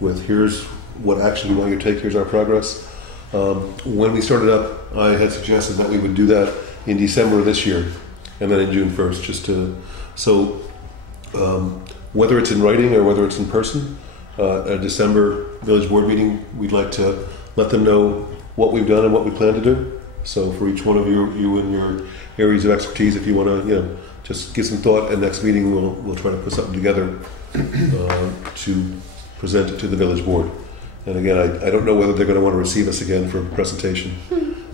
with here's what action we want you to take, here's our progress. When we started up, I had suggested that we would do that in December of this year, and then in June 1st, whether it's in writing or whether it's in person, at a December village board meeting, we'd like to let them know what we've done and what we plan to do. So for each one of you and your areas of expertise, if you want to, just give some thought, and next meeting we'll try to put something together to present it to the village board. And again, I don't know whether they're going to want to receive us again for a presentation.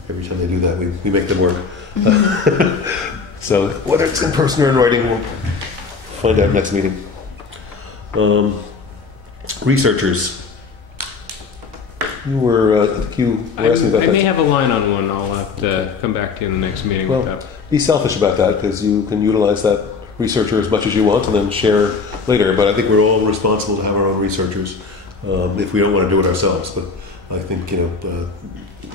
Every time they do that, we make them work. So whether it's in person or in writing, we'll find out next meeting. Researchers. You were, I think you were asking about that. I may have a line on one. I'll have to come back to you in the next meeting with that. Be selfish about that, because you can utilize that researcher as much as you want and then share later. But I think we're all responsible to have our own researchers if we don't want to do it ourselves. But I think,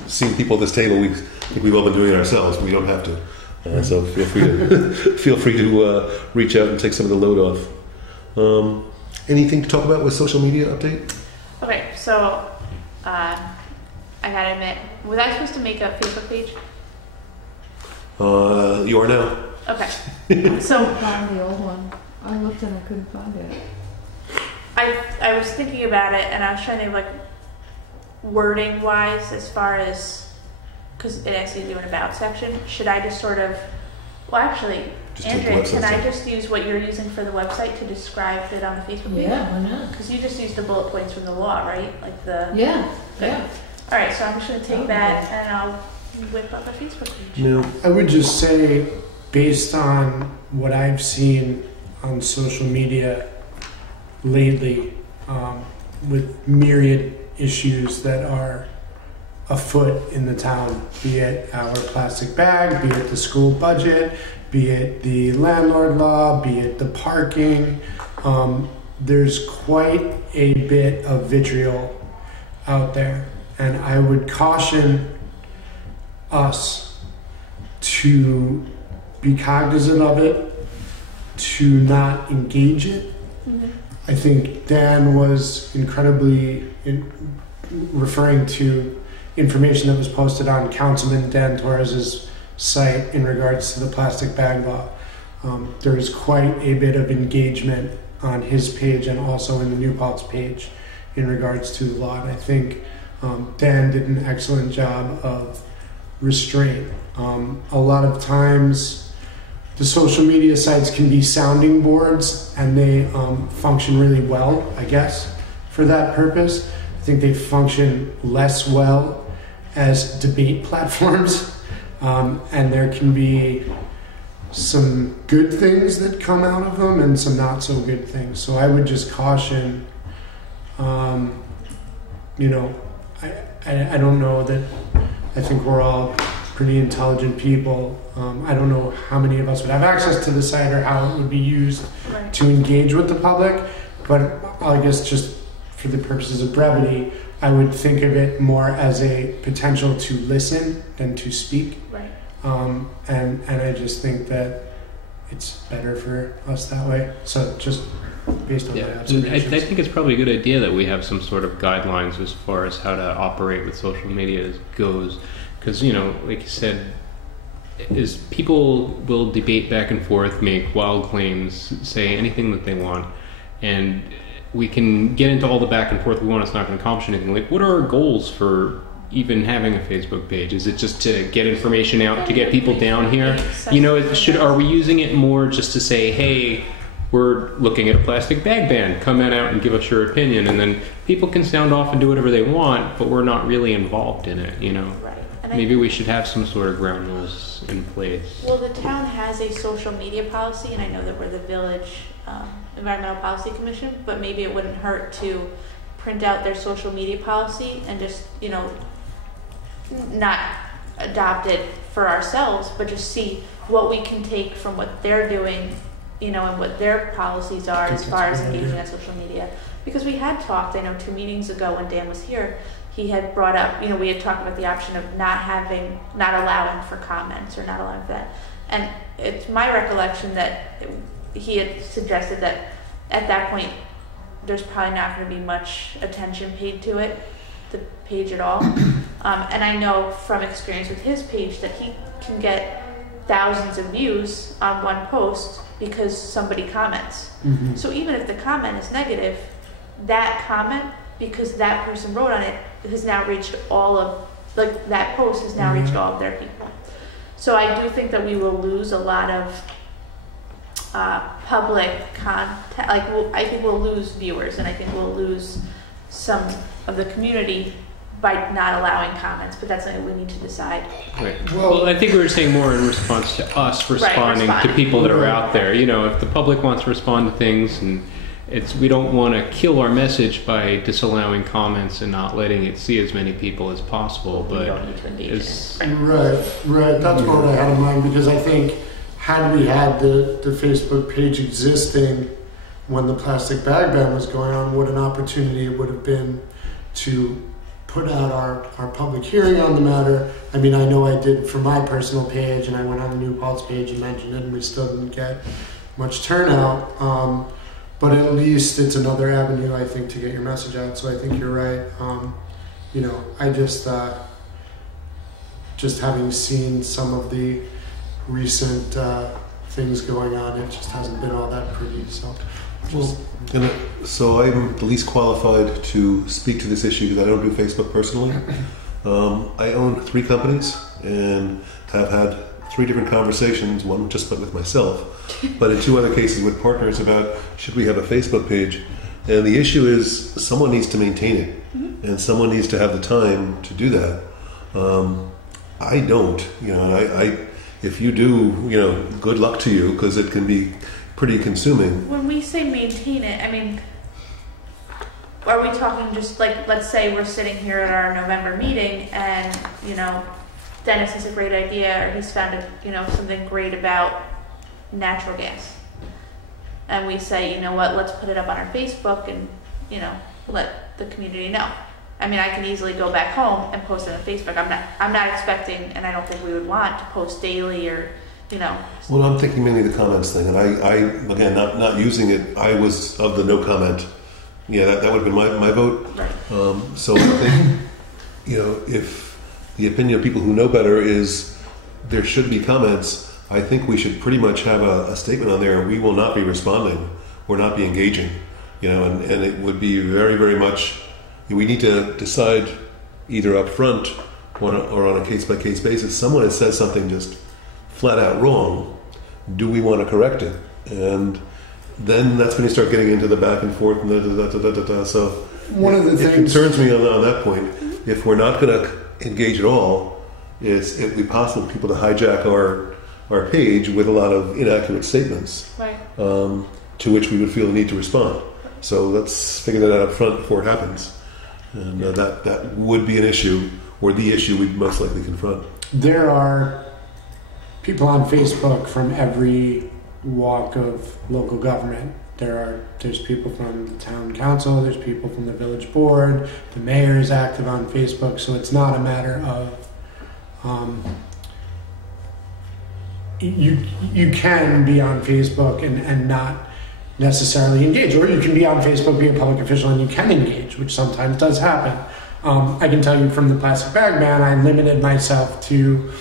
seeing people at this table, we've all been doing it ourselves. We don't have to. So feel free to reach out and take some of the load off. Anything to talk about with social media update? Okay, so I gotta admit, was I supposed to make a Facebook page? You are now. Okay. So I found the old one. I looked and I couldn't find it. I was thinking about it, and I was trying to think, wording wise, as far as, because it asks you to do an about section. Should I just sort of, actually, Just Andrea, can I just use what you're using for the website to describe it on the Facebook page? Yeah, why not? Because you just used the bullet points from the law, right? Like the. Yeah, Good. yeah. All right, so I'm just going to take that and I'll whip up a Facebook page. No. I would just say, based on what I've seen on social media lately, with myriad issues that are afoot in the town, be it our plastic bag, be it the school budget, be it the landlord law, be it the parking, there's quite a bit of vitriol out there. And I would caution us to be cognizant of it, to not engage it. Mm-hmm. I think Dan was incredibly referring to information that was posted on Councilman Dan Torres's site in regards to the plastic bag law. There is quite a bit of engagement on his page and also in the New Paltz page in regards to the law. And I think Dan did an excellent job of restraint. A lot of times the social media sites can be sounding boards, and they function really well, I guess, for that purpose. I think they function less well as debate platforms, and there can be some good things that come out of them and some not so good things. So I would just caution, I don't know that, I think we're all pretty intelligent people. I don't know how many of us would have access to the site or how it would be used to engage with the public, but I guess just for the purposes of brevity, I would think of it more as a potential to listen than to speak. Right. And I just think that it's better for us that way. So just based on my I observations. think it's probably a good idea that we have some sort of guidelines as far as how to operate with social media goes. Because, like you said, is people will debate back and forth, make wild claims, say anything that they want, and we can get into all the back and forth we want. It's not going to accomplish anything. Like, what are our goals for even having a Facebook page? Is it just to get information out, to get people down here? Are we using it more just to say, hey, we're looking at a plastic bag ban, come on out and give us your opinion, and then people can sound off and do whatever they want, but we're not really involved in it, Right. And Maybe we should have some sort of ground rules in place. Well, the town has a social media policy, and I know that we're the village environmental policy commission, but maybe it wouldn't hurt to print out their social media policy and just, not adopt it for ourselves, but just see what we can take from what they're doing, and what their policies are as far as engaging on social media. Because we had talked, I know 2 meetings ago when Dan was here, he had brought up, we had talked about the option of not allowing for comments or not allowing for that. And it's my recollection that he had suggested that at that point, there's probably not going to be much attention paid to it, the page at all. And I know from experience with his page that he can get thousands of views on one post because somebody comments. Mm-hmm. So even if the comment is negative, that comment, because that person wrote on it, has now reached all of, like, that post has now reached all of their people. So I do think that we will lose a lot of public contact. Like, I think we'll lose viewers, and I think we'll lose some of the community by not allowing comments, but that's something we need to decide. Right. Well, I think we were saying more in response to us responding to people that are out there. You know, if the public wants to respond to things, and we don't want to kill our message by disallowing comments and not letting it see as many people as possible. But we don't need to engage in it. Right. That's what I had in mind, because I think had we had the Facebook page existing when the plastic bag ban was going on, what an opportunity it would have been to put out our public hearing on the matter. I mean, I know I did for my personal page, and I went on the new Paltz page and mentioned it, and we still didn't get much turnout. But at least it's another avenue, I think, to get your message out. So I think you're right. You know, I just having seen some of the recent things going on, it just hasn't been all that pretty. So. So I'm the least qualified to speak to this issue because I don't do Facebook personally. I own 3 companies and have had 3 different conversations, one just with myself, but in 2 other cases with partners about should we have a Facebook page. And the issue is someone needs to maintain it, and someone needs to have the time to do that. I don't, you know, and if you do, you know, good luck to you, because it can be pretty consuming. When we say maintain it, I mean, are we talking just like, let's say we're sitting here at our November meeting and, you know, Dennis has a great idea, or he's found something great about natural gas. And we say, you know what, let's put it up on our Facebook and, you know, let the community know. I mean, I can easily go back home and post it on Facebook. I'm not expecting, and I don't think we would want to post daily or, you know. Well, I'm thinking mainly the comments thing, and I again, not using it, I was of the no comment. Yeah, that would have been my vote. Right. So I think, you know, if the opinion of people who know better is there should be comments, I think we should pretty much have a statement on there. We will not be responding or not be engaging, you know, and it would be very, very much, we need to decide either up front or on a case-by-case basis. Someone has said something just flat out wrong. Do we want to correct it? And then that's when you start getting into the back and forth. And So one of the things concerns me on that point. If we're not going to engage at all, it would be possible for people to hijack our page with a lot of inaccurate statements, right, to which we would feel the need to respond. So let's figure that out up front before it happens. And that would be an issue, or the issue we'd most likely confront. There are people on Facebook from every walk of local government. There's people from the town council, there's people from the village board, the mayor is active on Facebook, so it's not a matter of you can be on Facebook and not necessarily engage, or you can be on Facebook, be a public official, and you can engage, which sometimes does happen. I can tell you from the plastic bag ban, I limited myself to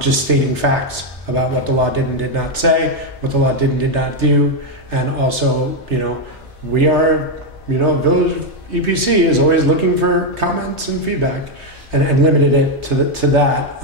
just stating facts about what the law did and did not say, what the law did and did not do, and also, you know, we are, you know, Village EPC is always looking for comments and feedback, and limited it to that,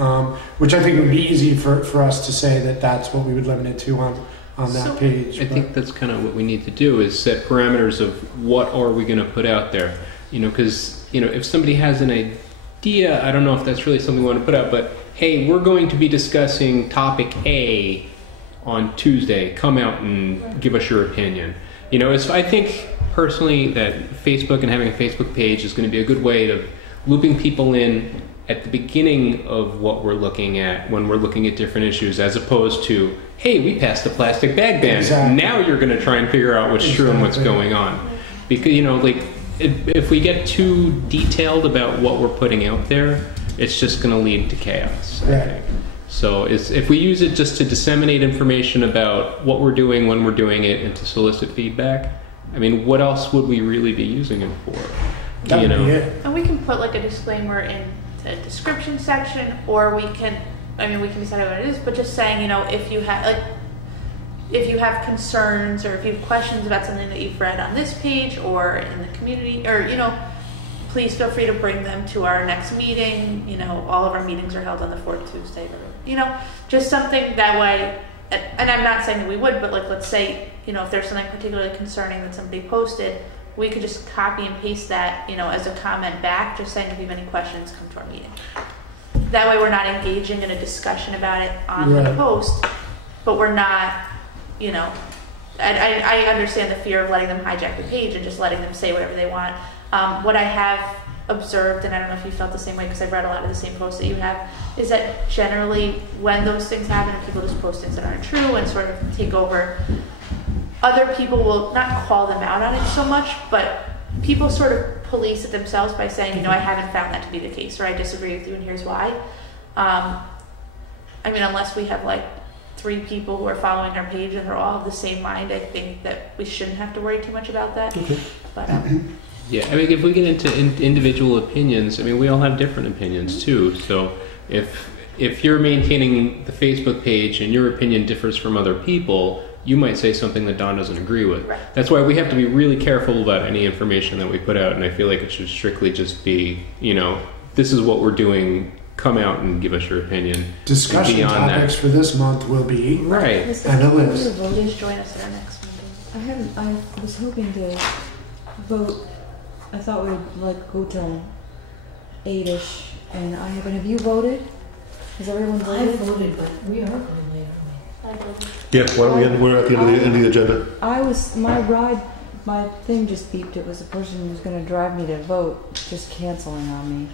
which I think would be easy for us to say that that's what we would limit it to on that page. I think that's kind of what we need to do, is set parameters of what are we going to put out there. You know, because, you know, if somebody has an idea, I don't know if that's really something we want to put out, but hey, we're going to be discussing topic A on Tuesday. Come out and give us your opinion. You know, I think personally that Facebook and having a Facebook page is going to be a good way of looping people in at the beginning of what we're looking at when we're looking at different issues, as opposed to, hey, we passed the plastic bag ban. Exactly. Now you're going to try and figure out what's true and what's going on. Because, you know, like, if we get too detailed about what we're putting out there, it's just going to lead to chaos, I think. So if we use it just to disseminate information about what we're doing, when we're doing it, and to solicit feedback, I mean, what else would we really be using it for? That would be it. And we can put like a disclaimer in the description section, or we can I mean, we can decide what it is, but just saying, you know, if you have concerns or if you have questions about something that you've read on this page or in the community, or, you know, please feel free to bring them to our next meeting. You know, all of our meetings are held on the fourth Tuesday. Or, you know, just something that way. And I'm not saying that we would, but like, let's say, you know, if there's something particularly concerning that somebody posted, we could just copy and paste that, you know, as a comment back, just saying if you have any questions, come to our meeting. That way we're not engaging in a discussion about it on the post, but we're not, you know, I understand the fear of letting them hijack the page and just letting them say whatever they want. What I have observed, and I don't know if you felt the same way because I've read a lot of the same posts that you have, is that generally when those things happen and people just post things that aren't true and sort of take over, other people will not call them out on it so much, but people sort of police it themselves by saying, you know, I haven't found that to be the case, or I disagree with you and here's why. I mean, unless we have like 3 people who are following our page and they're all of the same mind, I think that we shouldn't have to worry too much about that. Okay. But Yeah, I mean, if we get into individual opinions, I mean, we all have different opinions too. So if you're maintaining the Facebook page and your opinion differs from other people, you might say something that Don doesn't agree with. Right. That's why we have to be really careful about any information that we put out, and I feel like it should strictly just be, you know, this is what we're doing, come out and give us your opinion. Discussion topics for this month will be right. and a list. please join us at our next meeting. I was hoping to vote. I thought we'd like go till 8ish, and I haven't. Have you voted? Has everyone I voted? voted, but we are going late, aren't Yeah, why don't we end, we're at the end of the agenda. I was my thing just beeped. It was the person who was going to drive me to vote just canceling on me.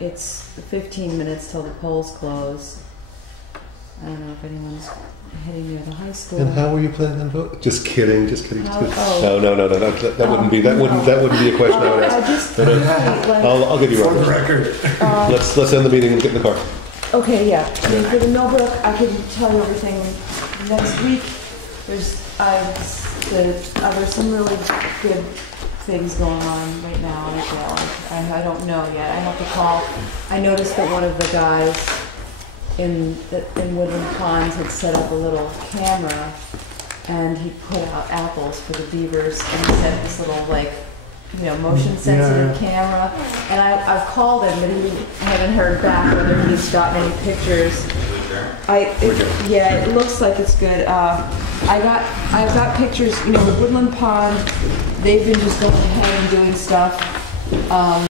It's 15 minutes till the polls close. I don't know if anyone's heading near the high school. And how were you planning on voting? Just kidding, just kidding. How- No, that wouldn't be that wouldn't be a question I would I ask. just No, no. like, I'll give you For the one. record. Let's end the meeting and get in the car. okay, yeah. I mean, for the Millbrook, I can tell you everything next week. There's some really good things going on right now. I don't know yet. I have to call. I noticed that one of the guys in Woodland Ponds had set up a little camera, and he put out apples for the beavers, and he sent this little motion sensitive camera. And I've called him, but I haven't heard back whether he's gotten any pictures. It looks like it's good. I've got pictures. The Woodland Pond. They've been just going ahead and doing stuff.